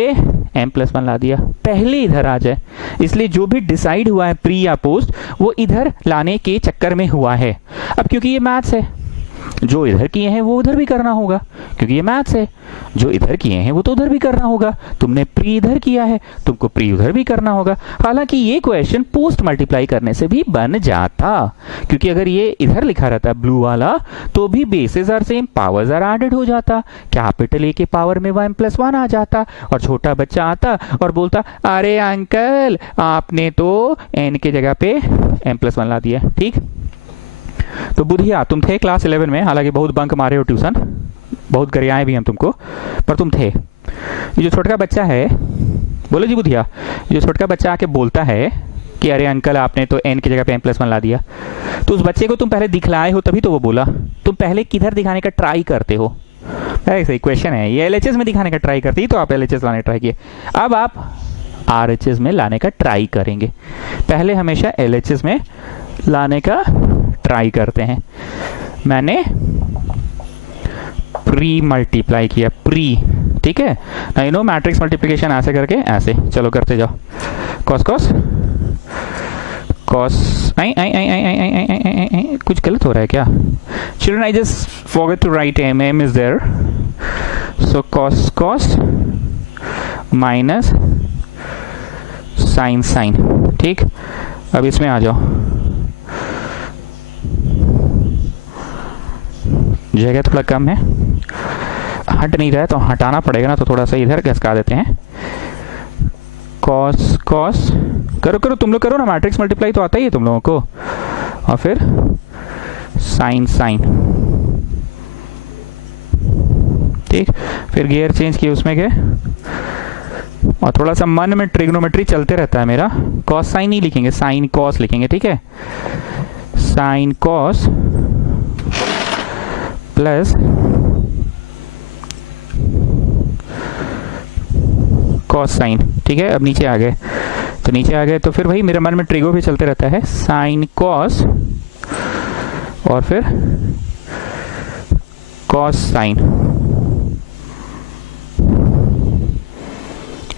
m+1 ला दिया, पहले इधर आ जाए। इसलिए जो भी डिसाइड हुआ है प्री या पोस्ट, वो इधर लाने के चक्कर में हुआ है। अब क्योंकि ये मैथ्स है, जो इधर किए हैं वो उधर भी करना होगा, क्योंकि ये मैथ्स है। जो इधर किए हैं वो तो उधर भी करना होगा। तुमने प्री इधर किया है, तुमको प्री उधर भी करना होगा। हालांकि ये क्वेश्चन पोस्ट मल्टीप्लाई करने से भी बन जाता, क्योंकि अगर ये इधर लिखा रहता ब्लू वाला तो भी bases are same, powers are added हो जाता, कैपिटल A के पावर में m+1 आ जाता, और छोटा बच्चा आता और बोलता, अरे अंकल आपने तो n के जगह पे m+1 ला दिया, ठीक। तो बुधिया तुम थे क्लास 11 में, हालांकि बहुत बंक मारे हो ट्यूशन, बहुत गरियाए भी हम तुमको, पर तुम थे। ये जो छोटा बच्चा है, बोलो जी बुधिया, जो छोटा बच्चा आके बोलता है कि अरे अंकल आपने तो n की जगह पे m+1 ला दिया, तो उस बच्चे को तुम पहले दिखलाए हो तभी तो वो बोला। तुम पहले किधर दिखाने का ट्राई करते हो, ऐसे क्वेश्चन है ये, LHS में दिखाने का ट्राई करती है तो आप LHS लाने ट्राई किए, अब आप RHS में लाने का ट्राई करेंगे। पहले हमेशा LHS में लाने का ट्राई करते हैं। मैंने प्री मल्टीप्लाई किया, प्री, ठीक है ना। यू नो मैट्रिक्स मल्टीप्लिकेशन ऐसे करके ऐसे, चलो करते जाओ। Cos cos cos, I I I I I I I I I, कुछ गलत हो रहा है क्या children? I just forget to write m, m is there, so cos cos minus sine sine, ठीक। अब इसमें आ जाओ, जगह थोड़ा कम है, हट नहीं रहा है तो हटाना पड़ेगा ना, तो थोड़ा सा इधर घसका देते हैं। कॉस कॉस करो करो, तुम लोग करो ना, मैट्रिक्स मल्टीप्लाई तो आता ही है तुम लोगों को। और फिर साइन साइन, ठीक। फिर गियर चेंज किए, उसमें गए और थोड़ा सा मन में ट्रिग्नोमेट्री चलते रहता है मेरा। कॉस साइन नहीं लिखेंगे, साइन कॉस लिखेंगे, ठीक है। Sine cos plus cos sine, ठीक है। अब नीचे आ गए, तो नीचे आ गए तो फिर वही मेरे मन में ट्रिगो भी चलते रहता है, साइन कॉस और फिर कॉस साइन,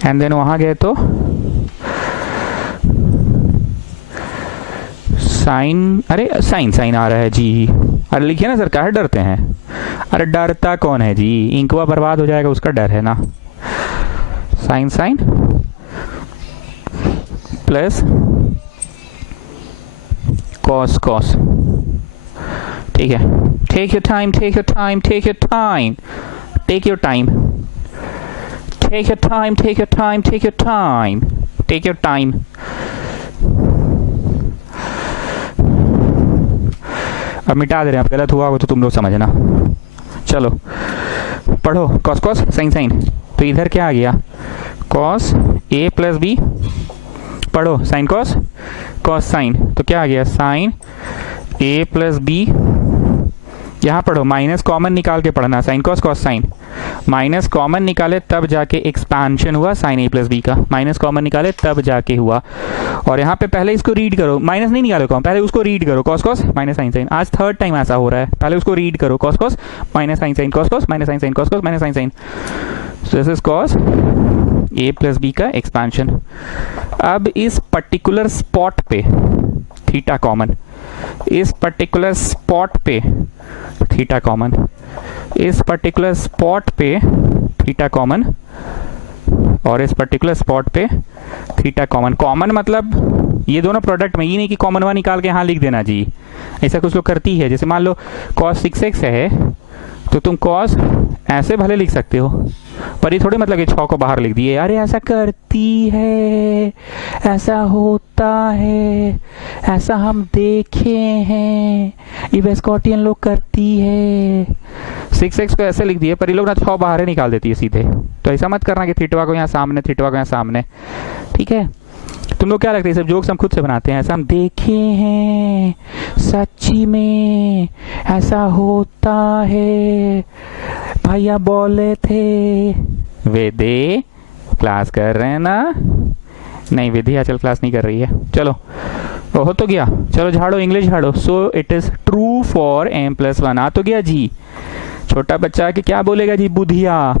एंड देन वहां गए तो साइन, अरे साइन साइन आ रहा है जी। अरे लिखिए ना सर, काहे डरते हैं? अरे डरता कौन है जी, इंकवा बर्बाद हो जाएगा उसका डर है ना। Sine sine plus cos cos, ठीक है। Take your time, take your time, take your time, take your time, take your time, take your time, take your time, take your time. अब मिटा दे रहे हैं, अब गलत हुआ हो तो तुम लोग समझना। चलो पढ़ो, कॉस कॉस साइन साइन, तो इधर क्या आ गया, कॉस ए प्लस बी, पढ़ो साइन कॉस कॉस साइन, तो क्या आ गया, साइन ए प्लस बी। यहाँ पढ़ो, माइनस कॉमन निकाल के पढ़ना, sign cos cos sign, minus common निकाले तब जाके एक्सपांशन हुआ साइन ए प्लस बी का, माइनस कॉमन निकाले तब जाके हुआ। और यहाँ पे पहले इसको रीड करो, माइनस नहीं निकालो कॉमन, पहले उसको रीड करो, cos cos minus sine sine. आज थर्ड टाइम ऐसा हो रहा है, पहले उसको रीड करो, cos cos minus sine sine, cos cos minus sine sine, cos cos minus sine sine. So this is cos A plus B का एक्सपांशन। अब इस पर्टिकुलर स्पॉट पे थीटा कॉमन, इस पर्टिकुलर स्पॉट पे थीटा कॉमन, इस particular spot पे theta common और इस पर्टिकुलर स्पॉट पे थीटा कॉमन। कॉमन मतलब ये दोनों प्रोडक्ट में, ये नहीं कि कॉमन वन निकाल के यहाँ लिख देना जी, ऐसा कुछ लोग करती है। जैसे मान लो cos 6x है तो तुम cos ऐसे भले लिख सकते हो, पर ये थोड़ी मतलब कि 6 को बाहर लिख दिए, अरे ऐसा करती है, ऐसा होता है, ऐसा हम देखे हैं, ये वेस्कॉटियन लोग करती है। 6x को ऐसे लिख दिए, पर ये लोग ना 6 बाहर ही निकाल देती है सीधे। तो ऐसा मत करना कि थीटा को यहाँ सामने, थीटा को यहाँ सामने, ठीक है। तुम लोग क्या लगता है, सब जोक्स हम खुद से बनाते हैं, ऐसा हम देखे हैं, सच्ची में ऐसा होता है, भैया बोले थे। वेदे क्लास कर रहे हैं ना? नहीं, विधि आजकल क्लास नहीं कर रही है। चलो हो तो गया, चलो झाड़ो, इंग्लिश झाड़ो। So it is true for m+1, आ तो गया जी। छोटा बच्चा के क्या बोलेगा जी, बुधिया,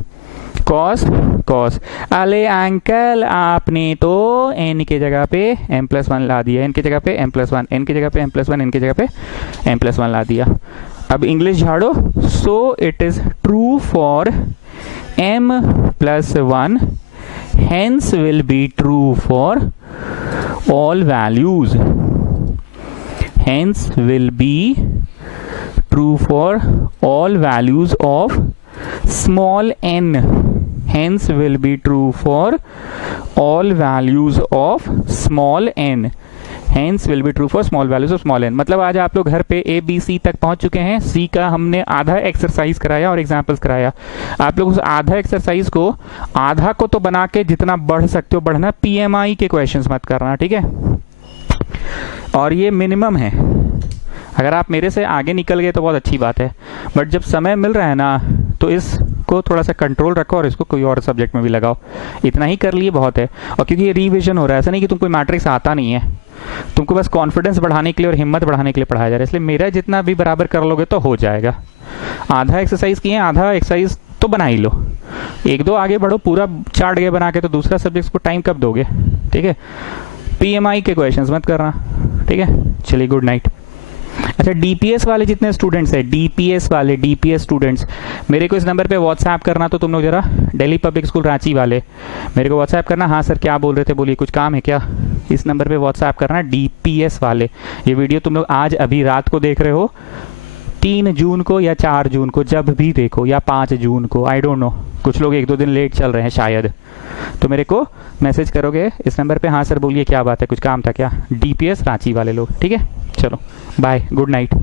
कॉस कॉस। अले अंकल आपने तो n के जगह पे m+1 ला दिया, n की जगह पे m+1, n की जगह पे m+1, n की जगह पे m+1 ला दिया। अब इंग्लिश झाड़ो। So it is true for m+1, hence will be true for all values, hence will be true for all values of small n, hence will be true for all values of small n, hence will be true for small values of small n। मतलब आज आप लोग घर पे a b c तक पहुंच चुके हैं। c का हमने आधा एक्सरसाइज कराया और एग्जाम्पल्स कराया। आप लोग उस आधा एक्सरसाइज को, आधा को तो बना के जितना बढ़ सकते हो बढ़ना, PMI के क्वेश्चंस मत करना, ठीक है। और ये मिनिमम है, अगर आप मेरे से आगे निकल गए तो बहुत अच्छी बात है, बट जब समय मिल रहा है ना तो इसको थोड़ा सा कंट्रोल रखो और इसको कोई और सब्जेक्ट में भी लगाओ। इतना ही कर लिए बहुत है। और क्योंकि ये रिविजन हो रहा है, ऐसा नहीं कि तुमको मैट्रिक्स आता नहीं है, तुमको बस कॉन्फिडेंस बढ़ाने के लिए और हिम्मत बढ़ाने के लिए पढ़ाया जा रहा है। इसलिए मेरा जितना भी बराबर कर लोगे तो हो जाएगा। आधा एक्सरसाइज किए, आधा एक्सरसाइज तो बना ही लो, 1-2 आगे बढ़ो। पूरा चार्ट गए बना के तो दूसरा सब्जेक्ट को टाइम कब दोगे, ठीक है। PMI के क्वेश्चंस मत करना, ठीक है। चलिए, गुड नाइट। अच्छा, DPS वाले जितने स्टूडेंट्स हैं, DPS वाले, DPS स्टूडेंट्स, मेरे को इस नंबर पे व्हाट्सएप करना। तो तुम लोग जरा दिल्ली पब्लिक स्कूल रांची वाले मेरे को व्हाट्सएप करना। हाँ सर, क्या बोल रहे थे, बोलिए, कुछ काम है क्या? इस नंबर पे व्हाट्सएप करना, DPS वाले। ये वीडियो तुम लोग आज अभी रात को देख रहे हो, 3 जून को या 4 जून को, जब भी देखो, या 5 जून को, आई डोंट नो, कुछ लोग 1-2 दिन लेट चल रहे हैं शायद, तो मेरे को मैसेज करोगे इस नंबर पे। हाँ सर बोलिए क्या बात है, कुछ काम था क्या? DPS रांची वाले लोग, ठीक है। चलो बाय, गुड नाइट।